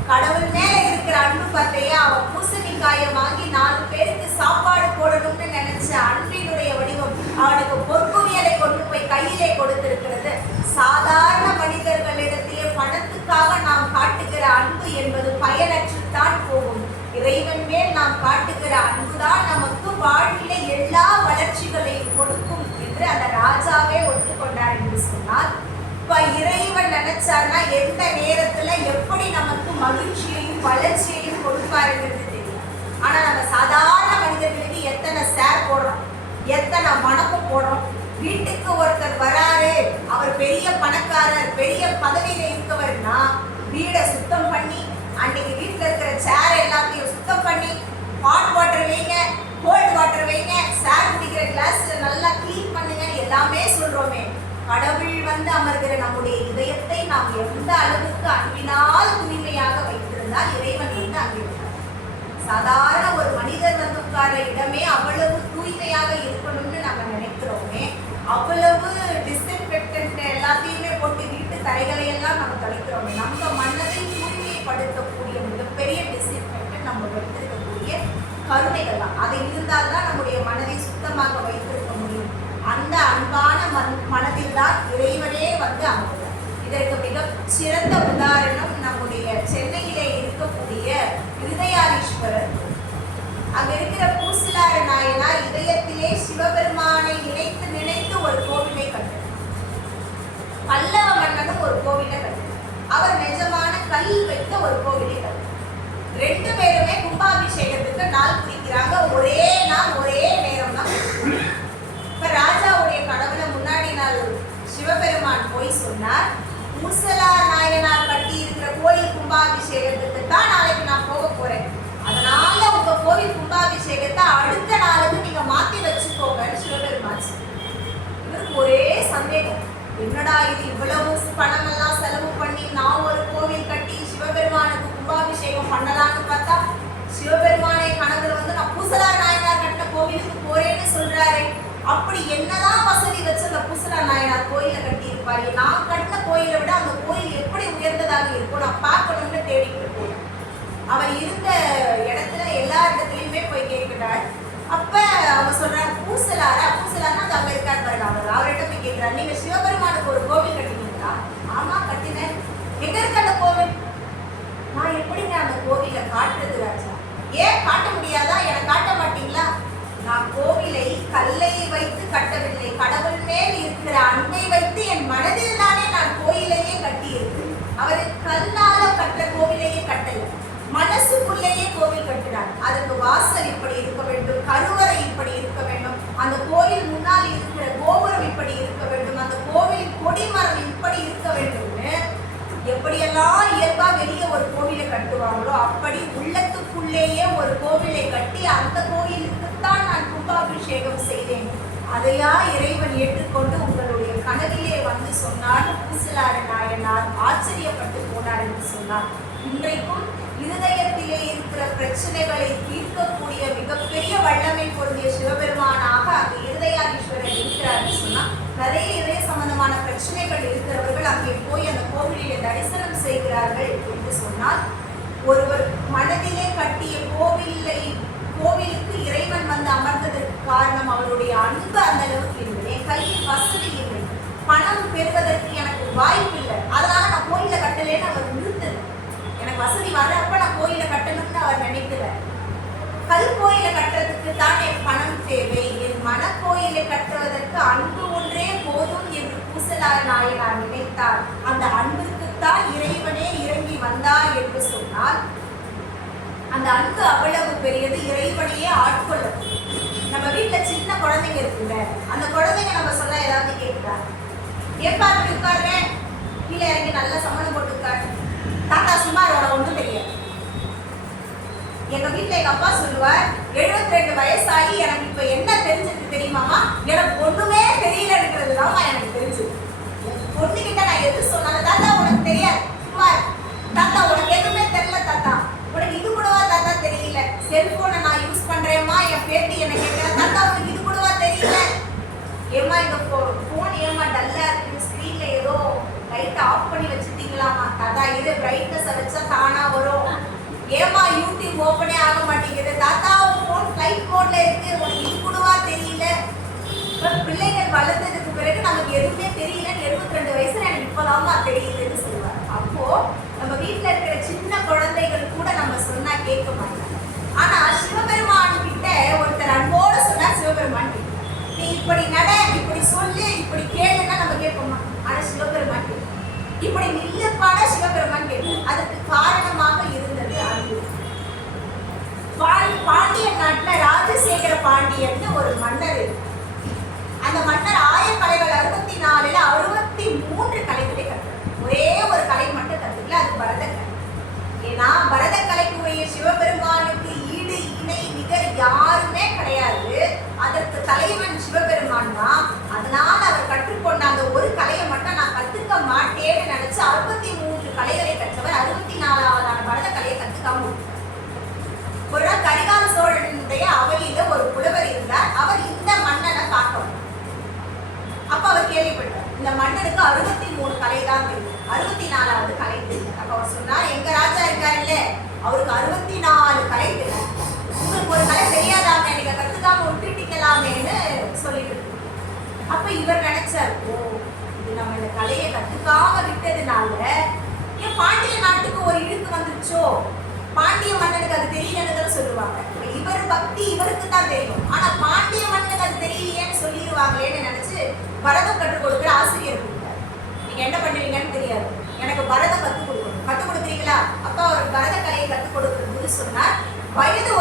கடவுள் மேல இருக்கிற அன்பு பார்த்தையா, அவன் பூசணிக்காயை வாங்கி 4 பேருக்கு சாப்பாடு போடணும்னு நினைச்ச அன்பினுடைய வடிவம் அவனுக்கு பொற்குவியலை கொண்டு போய் கையிலே கொடுத்திருக்கிறது. சாதாரண மனிதர்களிடத்திலே பணத்துக்காக நாம் காட்டுகிற அன்பு என்பது பயனற்றுத்தான் போகும். இறைவன் மேல் நாம் காட்டுகிற அன்புதான் நமக்கு வாழ்விலே எல்லா வளர்ச்சிகளையும் கொடுக்கும் என்று அந்த ராஜாவே ஒத்துக்கொண்டார் என்று சொன்னால், இப்ப இறைவன் நினைச்சார்னா எந்த நேரத்துல எப்படி நமக்கு மகிழ்ச்சியையும் வளர்ச்சியையும் கொடுப்பாருங்கிறது தெரியும். ஆனா நம்ம சாதாரண மனிதர்களுக்கு எத்தனை ஷேர் போடுறோம், எத்தனை மனமும் போடுறோம். வீட்டுக்கு ஒருத்தர் வராரு, அவர் பெரிய பணக்காரர், பெரிய பதவியில இருக்கவர்னா வீடை சுத்தம் பண்ணி, அன்னைக்கு வீட்டுல இருக்கிற சேர் எல்லாத்தையும் சுத்தம் பண்ணி, ஹாட் வாட்டர் வைங்க, கோல்ட் வாட்டர் வைங்க, சேர் குடிக்கிற கிளாஸ் நல்லா கிளீன் பண்ணுங்க எல்லாமே சொல்றோமே. கடவுள் வந்து அமர்கிற நம்முடைய இதயத்தை நாம் எந்த அளவுக்கு அன்பினால் தூய்மையாக வைத்திருந்தால் இறைவன் வந்து அங்கே இருக்கிறார். சாதாரண ஒரு மனிதர் வந்து உட்கார இடமே அவ்வளவு தூய்மையாக இருக்கணும்னு நம்ம நினைக்கிறோமே, அவ்வளவு டிஸ்இன்ஃபெக்டன்ட் எல்லாத்தையுமே போட்டு வீட்டு தரைகளை எல்லாம் நம்ம தொலைக்கிறோமே. நம்ம மனதை தூய்மைப்படுத்தக்கூடிய மிகப்பெரிய டிஸ்இன்ஃபெக்டன்ட் நம்ம வைத்திருக்கக்கூடிய கருணைகள் தான். அது இருந்தால்தான் நம்முடைய மனதை சுத்தமாக வைத்திருக்க கும்பாபிஷேகத்துக்கு நாள் குறிக்கிறாங்க. ஒரே நாள் ஒரே நேரம் தான். இப்ப ராஜாவுடைய கனவுல முன்னாடி நாள் சிவபெருமான் போய் சொன்னார், பூசலார் நாயனார் கட்டி இருக்கிற கோயில் கும்பாபிஷேகத்துக்கு தான் நாளைக்கு நான் போக போறேன். அதனால உங்க கோவில் கும்பாபிஷேகத்தை அடுத்த நாளுக்கு நீங்க மாத்தி வச்சுக்கோங்கன்னு சிவபெருமான். இவருக்கு ஒரே சந்தேகம், என்னடா இது இவ்வளவு பணம் எல்லாம் செலவு பண்ணி நான் ஒரு கோவில் கட்டி சிவபெருமானுக்கு கும்பாபிஷேகம் பண்ணலாம்னு பார்த்தா சிவபெருமானை கனவுல நான் பூசலார் நாயனார் கட்டின கோவிலுக்கு போறேன்னு சொல்றாரு. அப்படி என்னதான் வசதி வச்சு அந்த பூசலார் நாயனார் கோயிலை கட்டி இருப்பாரு? நான் கட்டின கோயிலை விட அந்த கோயில் எப்படி உயர்ந்ததாக இருக்கும், நான் பார்க்கணும்னு தேடிக்கிட்டு போனேன். அவர் இருந்த இடத்துல எல்லா இடத்துலயுமே போய் கேட்கிறார். அப்ப அவர் சொல்றாரு, பூசலாரா? பூசலார்னா அது அங்க இருக்காரு பாருங்க. அவர்கிட்ட போய் கேட்கிறார், நீங்க சிவபெருமானுக்கு ஒரு கோவில் கட்டினீங்களா? ஆமா கட்டினேன். எங்க இருக்கு அந்த கோவில்? நான் எப்படிங்க அந்த கோவிலை காட்டுறது ராஜா? ஏன் காட்ட முடியாதா? எனக்கு காட்ட மாட்டீங்களா? நான் கோவிலை கல்லை வைத்து கட்டவில்லை, கடவுள் மேல் இருக்கிற அன்பை வைத்து என் மனதில் தானே நான் கோயிலையே கட்டி இருக்கேன். அவர் கல்லால கட்டுற கோவிலையே கட்டல, மனசுக்குள்ளேயே கோவில் கட்டினார். அதுக்கு வாசல் இப்படி இருக்க வேண்டும், கருவறை இப்படி இருக்க வேண்டும், அந்த கோயில் முன்னால் இருக்கிற கோபுரம் இப்படி இருக்க வேண்டும், அந்த கோவிலின் கொடிமரம் இப்படி இருக்க வேண்டும்னு எப்படியெல்லாம் இயல்பா வெளியே ஒரு கோவிலை கட்டுவாங்களோ அப்படி உள்ளத்துக்குள்ளேயே ஒரு கோவிலை கட்டி அந்த கோயிலுக்குத்தான் நான் கும்பாபிஷேகம் செய்தேன். அதையா இறைவன் ஏற்றுக்கொண்டு உங்களுடைய கனவிலே வந்து சொன்னார். பூசலார நாயனார் ஆச்சரியப்பட்டு போனார் என்று சொன்னார். இன்றைக்கும் இருதயத்திலே இருக்கிற பிரச்சனைகளை தீர்க்கக்கூடிய மிகப்பெரிய வல்லமை பொருந்திய சிவபெருமானாக அங்கு இருதயாதீஸ்வரர் இருக்கிறார் சொன்னா, நிறைய இதய சம்பந்தமான பிரச்சனைகள் இருக்கிறவர்கள் அங்கே போய் அந்த கோவிலிலே தரிசனம் செய்கிறார்கள் என்று சொன்னால், ஒருவர் மனதிலே கட்டிய கோவிலுக்கு இறைவன் வந்து அமர்ந்ததற்கு காரணம் அவருடைய அன்பு அந்த அளவுக்கு இல்லை. என் கையில் வசதி இல்லை, பணம் பெறுவதற்கு எனக்கு வாய்ப்பு இல்லை, அதனால நான் கோயில கட்டலேன்னு அவர் நிறுத்தல. எனக்கு வசதி வர்றப்ப நான் கோயில கட்டணும்னு அவர் நினைக்கல. கல் கோயிலை கட்டுறதுக்கு தான் என் பணம் தேவை, என் மனக்கோயிலை கட்டுவதற்கு அன்பு ஒன்றே போதும் என்று பூசலார் நாயனார் நினைத்தார். அந்த அன்பிற்குத்தான் இறைவனே இறங்கி வந்தார் என்று சொன்னால், அந்த அன்பு அவ்வளவு பெரியது, இறைவனையே ஆட்கொள்ளும். நம்ம வீட்டுல சின்ன குழந்தைங்க இருக்குல்ல, அந்த குழந்தைங்க நம்ம சொல்ல ஏதாவது கேட்குதா? ஏப்பா இப்படி உட்கார்றேன், கீழே இறங்கி நல்லா சம்மணம் போட்டு உட்காரு, தாத்தா சுமார் அவரை ஒன்றும் தெரியாது. எங்க வீட்டுல எங்க அப்பா சொல்லுவார், 72 வயசாகி எனக்கு இப்ப என்ன தெரிஞ்சிருக்கு தெரியுமாமா? எனக்கு ஒண்ணுமே தெரியலன்றதுதான்மா எனக்கு தெரிஞ்சது. பொண்ணுகிட்ட நான் எது சொன்னாலும், தாத்தா உனக்கு தெரியாது, சுமார் தாத்தா உனக்கு எதுவுமே தெரியல, தாத்தா உனக்கு இது கூடவா தாத்தா தெரியல, செல்போனை நான் யூஸ் பண்றேம்மா, என் பேத்தி என்ன கேட்கிற, தாத்தா உனக்கு இது கூடவா தெரியல, ஏமா இந்த போன் ஏமா டல்லா இருக்கு, ஸ்கிரீன்ல ஏதோ லைட் ஆஃப் பண்ணி வச்சுட்டீங்களாமா, தாத்தா இது பிரைட்னஸ் வச்சா தானா வரும், ஏமா யூடியூப் ஓப்பனே ஆக மாட்டேங்குது, தாத்தா உன் போன் ஃபிளைட் மோட்ல இருக்கு, உனக்கு இது கூடவா தெரியல. பிள்ளைகள் வளர்ந்ததுக்கு பிறகு நமக்கு எதுவுமே தெரியல, 72 வயசுல எனக்கு இப்பதாமா தெரியுதுன்னு சொல்லுவாங்க. அப்போ நம்ம வீட்டுல இருக்கிற சின்ன குழந்தைகள் கூட நம்ம சொன்னா கேட்க மாட்டாங்க. ஆனா சிவபெருமான் கிட்ட ஒருத்தர் அன்போட சொன்னா சிவபெருமான் கேட்க, நீ இப்படி நட, இப்படி சொல்லு, இப்படி கேளுன்னா நம்ம கேட்போமா? ஆனா சிவபெருமான் கேட்க, இப்படி நில்லுப்பாட சிவபெருமான் கேட்க. அதுக்கு காரணமாக இருந்தது அன்பு. பாண்டிய நாட்டுல ராஜசேகர பாண்டியன் ஒரு மன்னர். அந்த மன்னர் ஆயக்கலைகள் 64ல 63 கலைகளை கற்றார். ஒரே ஒரு கலை மட்டும் கற்றுக்கல, அது பரதக்கலை. ஏன்னா பரதக்கலைக்கு உரிய சிவபெருமானுக்கு ஈடு இணை நிகர் யாருமே கிடையாது. அதற்கு தலைவன் சிவபெருமான் தான். அதனால அவர் கற்றுக்கொண்ட அந்த ஒரு கலையை மட்டும் நான் கற்றுக்க மாட்டேன்னு நினைச்சு 63 கலைகளை கற்றவர் 64ஆவதான பரதக்கலையை கற்றுக்காம ஒரு நாள் கரிகால சோழனுடைய அவையில ஒரு புலவர் இருந்தார். அவர் இந்த மன்னனை பார்க்கணும். அப்ப அவர் கேள்விப்பட்டார், இந்த மன்னனுக்கு 63 கலை தான் தெரியும், 64வது கலை தெரியும். அப்ப அவர் சொன்னார், எங்க ராஜா இருக்காருல்ல, அவருக்கு 64 கலை தெரியும், உங்களுக்கு ஒரு கலை தெரியாதாமே, நீங்க கத்துக்காம விட்டுட்டீங்களாமேன்னு சொல்லிட்டு. அப்ப இவர் நினைச்சார், ஓ இது நம்ம இந்த கலையை கத்துக்காம விட்டதுனால ஏன் பாண்டிய நாட்டுக்கு ஒரு இழுக்கு வந்துருச்சோ, பாண்டிய மன்னனுக்கு அது தெரியலன்னு சொல்லுவாங்க. இவர் பக்தி இவருக்கு தான் தெரியும், ஆனா பாண்டிய மன்னனுக்கு அது தெரியலையேன்னு சொல்லிடுவாங்களேன்னு நினைச்சு பரதம் கற்றுக் கொடுக்குற ஆசிரியர் கொடுத்தாரு. நீங்க என்ன பண்ணுவீங்கன்னு தெரியாது, எனக்கு பரதம் கற்றுக் கொடுக்கணும், கற்றுக் கொடுக்குறீங்களா? அப்ப அவர் பரத கலையை கற்றுக் கொடுக்குறது சொன்னார். வயது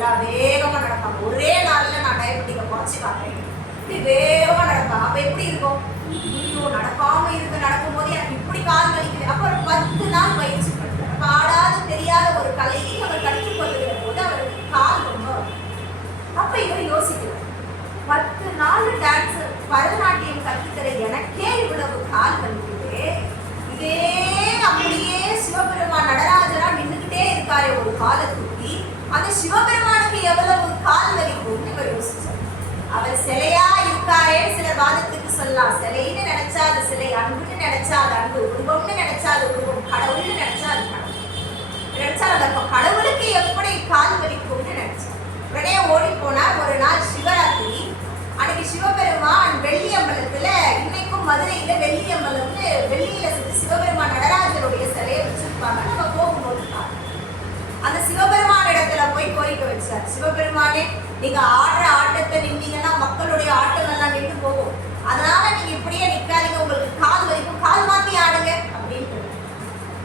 எல்லாம் வேகமா நடப்பாங்க. ஒரே நாள்ல நான் டயபெட்டிக்கை குறைச்சி காட்டுறேன், இப்படி வேகமா நடப்பாங்க. அப்ப எப்படி இருக்கும்? ஐயோ, நடக்காம இருந்து நடக்கும் போது எனக்கு இப்படி கால் வலிக்குது. அப்ப ஒரு 10 நாள் பயிற்சி பண்றாரு. அப்ப ஆடாத தெரியாத ஒரு கலையை அவர் கற்றுக்கொள்ளுகிற போது அவருக்கு கால் ரொம்ப வலி. அப்ப இவர் யோசிக்கிறார், 10 நாள் டான்ஸ் பரதநாட்டியம் கற்றுக்கிற எனக்கே இவ்வளவு கால் வலிக்குது, இதே அப்படியே சிவபெருமான் நடராஜரா நின்றுகிட்டே இருக்காரு ஒரு காலை தூக்கி, அந்த சிவபெருமானுக்கு எவ்வளவு கால் வலிக்கும்னு இவர் யோசிச்சார். அவர் சிலையா இருக்காரே சில வாதத்துக்கு சொல்லலாம். சிலைன்னு நினைச்சா அது சிலை, அன்புன்னு நினைச்சா அது அன்பு, உருவம்னு நினைச்சா அது உருவம், கடவுள்னு நினைச்சா அது கடவுள். நினைச்சா அது கடவுளுக்கு எப்படி கால் வலிக்கும்னு நினைச்சார். உடனே ஓடி போனார். ஒரு நாள் சிவராத்திரி அன்னைக்கு சிவபெருமான் வெள்ளியம்பலத்துல, இன்னைக்கும் மதுரையில வெள்ளியம்பலம்னு வெள்ளியில சுற்றி சிவபெருமான் நடராஜருடைய சிலையை வச்சிருப்பாங்க. நம்ம போகும்போது அந்த சிவபெருமான் இடத்துல போய் கோரிக்கை வச்சார். சிவபெருமானே, நீங்க ஆடுற ஆட்டத்தை நின்னீங்கன்னா மக்களுடைய ஆட்டம் எல்லாம் நின்று போகும், அதனால நீங்க இப்படியே நிக்காதீங்க, உங்களுக்கு கால் வலிக்கும், கால் மாத்தி ஆடுங்க அப்படின்னு.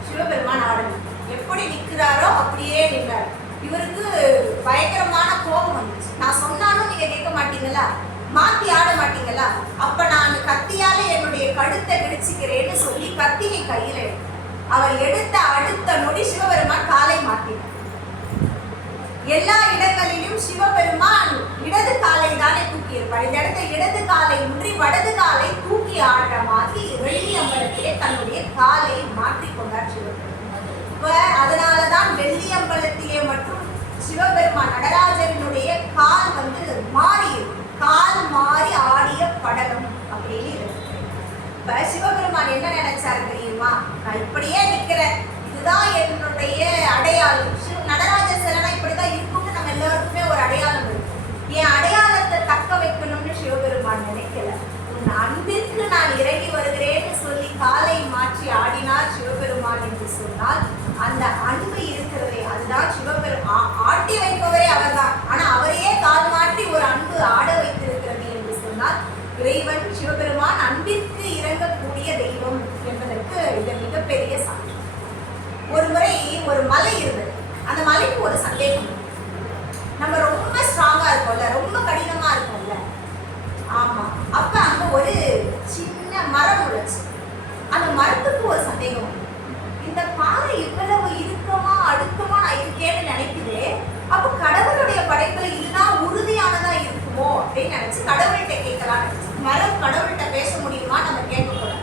சிவபெருமான் ஆடணும், எப்படி நிக்கிறாரோ அப்படியே நின்றார். இவருக்கு பயங்கரமான கோபம் வந்துச்சு. நான் சொன்னாலும் நீங்க கேட்க மாட்டீங்களா, மாத்தி ஆட மாட்டீங்களா, அப்ப நான் கத்தியால என்னுடைய கழுத்தை கிடிச்சுக்கிறேன்னு சொல்லி கத்தியை கையில அவர் எடுத்த அடுத்த நொடி சிவபெருமான் காலை மாற்றினார். எல்லா இடங்களிலும் சிவபெருமான் இடது காலை தானே தூக்கி இருப்பார். இந்த இடத்துல இடது காலை முன்றி வடது காலை தூக்கி ஆடுற மாதிரி வெள்ளி அம்பலத்திலே தன்னுடைய காலை மாற்றிக்கொண்டார் சிவபெருமான். இப்ப அதனாலதான் வெள்ளி அம்பலத்திலே மற்றும் சிவபெருமான் நடராஜனுடைய கால் மாறி, கால் மாறி ஆடிய படலம் அப்படின்னு இருக்கு. இப்ப சிவபெருமான் என்ன நினைச்சாரு தெரியுமா, நான் இப்படியே நிக்கிறேன், இதுதான் என்னுடைய அடையாளம், நடராஜர் சிலைனா இப்படிதான் இருக்கும்னு நம்ம எல்லாருக்குமே ஒரு அடையாளம் இருக்கு. என் அடையாளத்தை தக்க வைக்கணும்னு சிவபெருமான் நினைக்கல. உன் அன்பிற்கு நான் இறங்கி வருகிறேன்னு சொல்லி காலை மாற்றி ஆடினார் சிவபெருமான் என்று சொன்னால், அந்த அன்பு இருக்கிறதே அதுதான் சிவபெருமான். ஆட்டி வைப்பவரே அவர்தான், ஆனா அவரையே கால் மாற்றி ஒரு அன்பு ஆட வைத்திருக்கிறது என்று சொன்னால் இறைவன் சிவபெருமான் அன்பிற்கு இறங்கக்கூடிய தெய்வம் என்பதற்கு இது மிகப்பெரிய சான்று. ஒரு முறை ஒரு மலை இருந்தது. அந்த மலைக்கு ஒரு சந்தேகம், நம்ம ரொம்ப ஸ்ட்ராங்கா இருக்கோம்ல, ரொம்ப கடினமா இருக்கோம்ல, ஆமா, அப்ப அங்க ஒரு சின்ன மரம் உழைச்சு. அந்த மரத்துக்கு ஒரு சந்தேகம், இந்த பாறை இவ்வளவு இறுக்கமா அடுக்கமா நான் இருக்கேன்னு நினைக்குது, அப்ப கடவுளுடைய படைப்புல இதுதான் உறுதியானதா இருக்குமோ அப்படின்னு நினைச்சு கடவுள்கிட்ட கேட்கலாம். மரம் கடவுள்கிட்ட பேச முடியுமா நம்ம கேட்கக்கூடாது.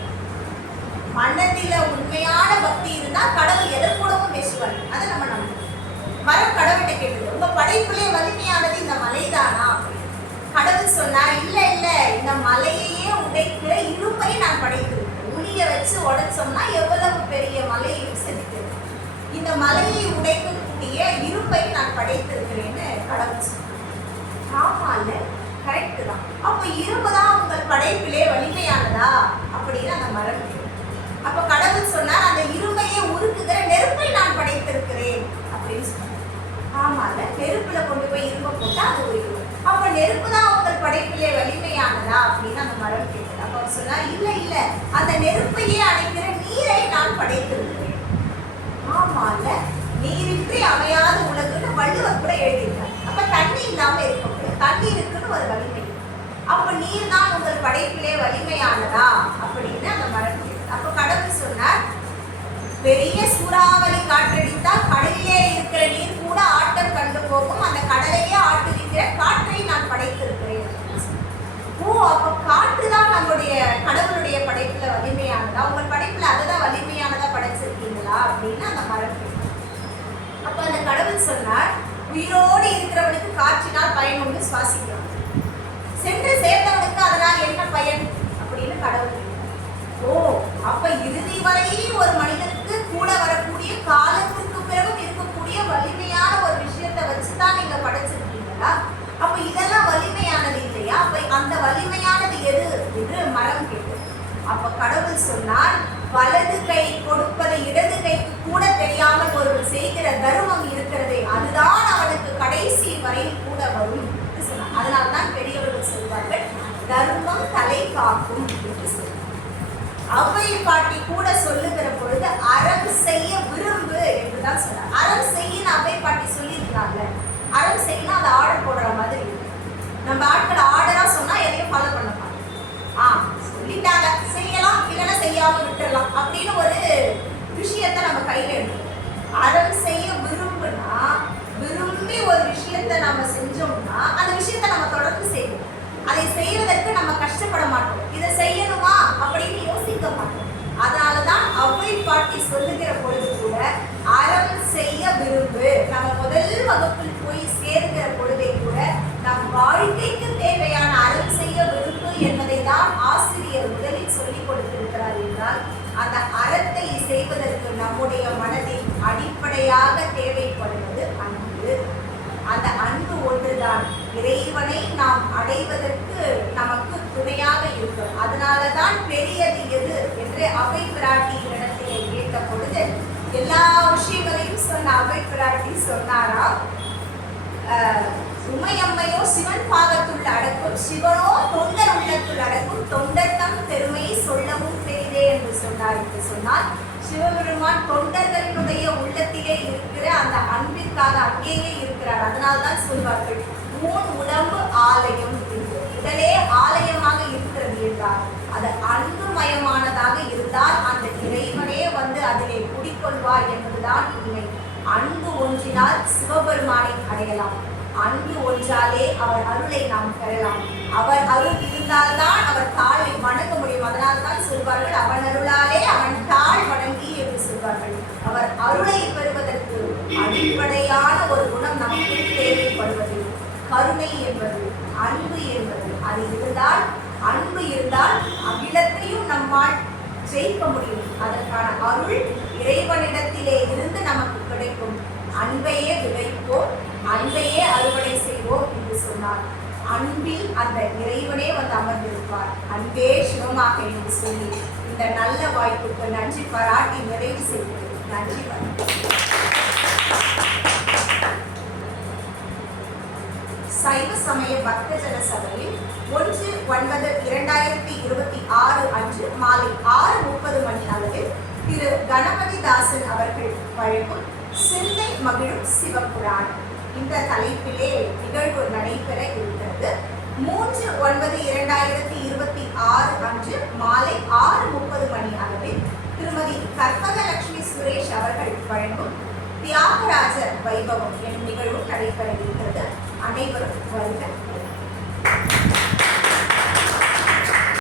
மனதில உண்மையான பக்தி இருந்தா கடவுள் எதை கூடவும் பேசுவார், அதை நம்ம நம்பணும். மரம் கடவுள்கிட்ட கேட்டது, உங்க படைப்புலே வலிமையானது இந்த மலைதானா அப்படின்னு. கடவுள் சொன்னார், இல்ல இல்ல, இந்த மலையையே உடைக்கிற இரும்பை நான் படைத்திருக்கேன். உளிய வச்சு உடைச்சோம்னா எவ்வளவு பெரிய மலையையும் செதுக்கிறது, இந்த மலையை உடைக்கக்கூடிய இரும்பை நான் படைத்திருக்கிறேன்னு கடவுள் சொன்னார். ஆமா இல்ல, கரெக்ட் தான். அப்ப இரும்பு தான் உங்கள் படைப்பிலே வலிமையானதா அப்படின்னு அந்த மரம். அப்ப கடவுள் சொன்னார், அந்த இரும்பையே உருக்குகிற நெருப்பை நான் படைத்திருக்கிறேன் அப்படின்னு சொன்னார். ஆமா இல்ல, நெருப்புல கொண்டு போய் இரும்பை போட்டா அது உயிரும். அப்ப நெருப்பு தான் உங்கள் படைப்பிலே வலிமையானதா அப்படின்னு அந்த மரம் கேட்டது. அப்ப அவர் சொன்னார், இல்ல இல்ல, அந்த நெருப்பையே அணைக்கிற நீரை நான் படைத்திருக்கிறேன். ஆமா இல்ல, நீரின்றி அமையாத உலகுன்னு வள்ளுவர் கூட எழுதியிருக்கார். அப்ப தண்ணி இல்லாம இருக்க முடியாது, தண்ணி இருக்குன்னு ஒரு வலிமை. அப்ப நீர் தான் உங்கள் படைப்பிலே வலிமையானதா அப்படின்னு அந்த மரம் கேட்டது. அப்ப கடவுள் சொன்னார், பெரிய சூறாவளி காற்றடித்தால் கடலிலே இருக்கிற நீர் கூட ஆட்டம் கண்டு போகும், அந்த கடலையே ஆட்டுவிக்கிற காற்றை நான் படைத்திருக்கிறேன். ஓ, அப்ப காற்று தான் நம்முடைய கடவுளுடைய படைப்புல வலிமையானதா, உங்கள் படைப்புல அதுதான் வலிமையானதா படைச்சிருக்கீங்களா அப்படின்னு அந்த மரம் கேட்டார். அப்ப அந்த கடவுள் சொன்னார், உயிரோடு இருக்கிறவனுக்கு காற்றினால் பயன் உண்டு, சுவாசிக்கிறான். சென்று சேர்ந்தவனுக்கு அதனால் என்ன பயன் அப்படின்னு கடவுள். ஓ, அப்ப இறுதி வரையில் ஒரு மனிதனுக்கு கூட வரக்கூடிய காலத்திற்கு பிறகும் இருக்கக்கூடிய வலிமையான ஒரு விஷயத்தை வச்சுதான் நீங்க படைச்சிருக்கீங்களா? அப்ப இதெல்லாம் வலிமையானது இல்லையா? அப்ப அந்த வலிமையானது எது என்று மரம் கேட்டது. அப்ப கடவுள் சொன்னார், வலது கை கொடுப்பதை இடது கைக்கு கூட தெரியாமல் ஒருவர் செய்கிற தர்மம் இருக்கிறதே, அதுதான் அவனுக்கு கடைசி வரையில் கூட வரும் என்று சொன்னார். அதனால்தான் பெரியவர்கள் சொல்வார்கள், தர்மம் தலை காக்கும் என்று சொல்வார். அவை பாட்டி கூட சொல்லுகிற பொழுது அறம் செய்ய விரும்பு என்றுதான் சொன்னார். அறம் செய்ய அவை பாட்டி பாட்டி சொல்லுகிற பொழுது கூட அறம் செய்ய விரும்பு. நம்ம முதல் வகுப்பில் போய் சேர்கிற பொழுதே கூட நம் வாழ்க்கைக்கு தேவையான அறம் செய்ய விரும்பு என்பதை தான் ஆசிரியர் முதலில் சொல்லிக் கொடுத்திருக்கிறார் என்றால், அந்த அறத்தை செய்வதற்கு நம்முடைய மனதில் அடிப்படையாக தேவைப்படுவது அன்பு. அந்த அன்பு ஒன்றுதான் இறைவனை நாம் அடைவதற்கு நமக்கு துணையாக இருக்கும். அதனாலதான் பெரியது எது என்று அவை பிராட்டியிடத்திலே கேட்ட பொழுது எல்லா விஷயங்களையும் சொன்ன அவை பிராட்டி சொன்னாரா, உமையம்மையோ சிவன் பாகத்துள் அடக்கும், சிவனோ தொண்டர் உள்ளத்துள் அடக்கும், தொண்டர் தம் பெருமையை சொல்லவும் பெரிதே என்று சொன்னார். என்று சொன்னால் சிவபெருமான் தொண்டர்களினுடைய உள்ளத்திலே இருக்கிற அந்த அன்பிற்காக அங்கேயே இருக்கிறார். அதனால்தான் சொல்வார்கள், மூன் உடம்பு ஆலயம் என்று. உடலே ஆலயமாக இருக்கிறது என்றால் அது அன்புமயமானதாக இருந்தால் அந்த இறைவனே வந்து அதிலே குடிக்கொள்வார் என்பதுதான் உண்மை. அன்பு ஒன்றினால் சிவபெருமானை அடையலாம். அன்பு ஒன்றாலே அவர் அருளை நாம் பெறலாம். அவர் அருள் இருந்தால்தான் அவர் தாளை வணங்க முடியும். அதனால்தான் சொல்வார்கள், அவன் அருளாலே அவன் தாழ் வணங்கி என்று சொல்வார்கள். அவர் அருளை பெறுவதற்கு அடிப்படையான ஒரு குணம் நமக்கு தேவைப்படுவது கருணை என்பது, அன்பு என்பது. அது இருந்தால், அன்பு இருந்தால் அகிலத்தையும் நம்மால் ஜெயிக்க முடியும். அதற்கான அருள் இறைவனிடத்திலே இருந்து நமக்கு கிடைக்கும். அன்பையே விதைப்போம், அன்பையே அறுவடை செய்வோம் என்று சொன்னார். அன்பில் அந்த இறைவனே வந்து அமர்ந்திருப்பார். அன்பே சிவமாக என்று சொல்லி இந்த நல்ல வாய்ப்புக்கு நன்றி பாராட்டி நிறைவு செய்கிறேன். நன்றி. சைவ சமய பக்தஜன சபையில் 1/9/2026 அன்று மாலை 6:30 மணி அளவில் திரு கணபதிதாசன் அவர்கள் வழங்கும் சிந்தை மகிழும் சிவபுராணம் இந்த தலைப்பிலே நிகழ்வு நடைபெற இருக்கிறது. 3/9/2026 அன்று மாலை 6:30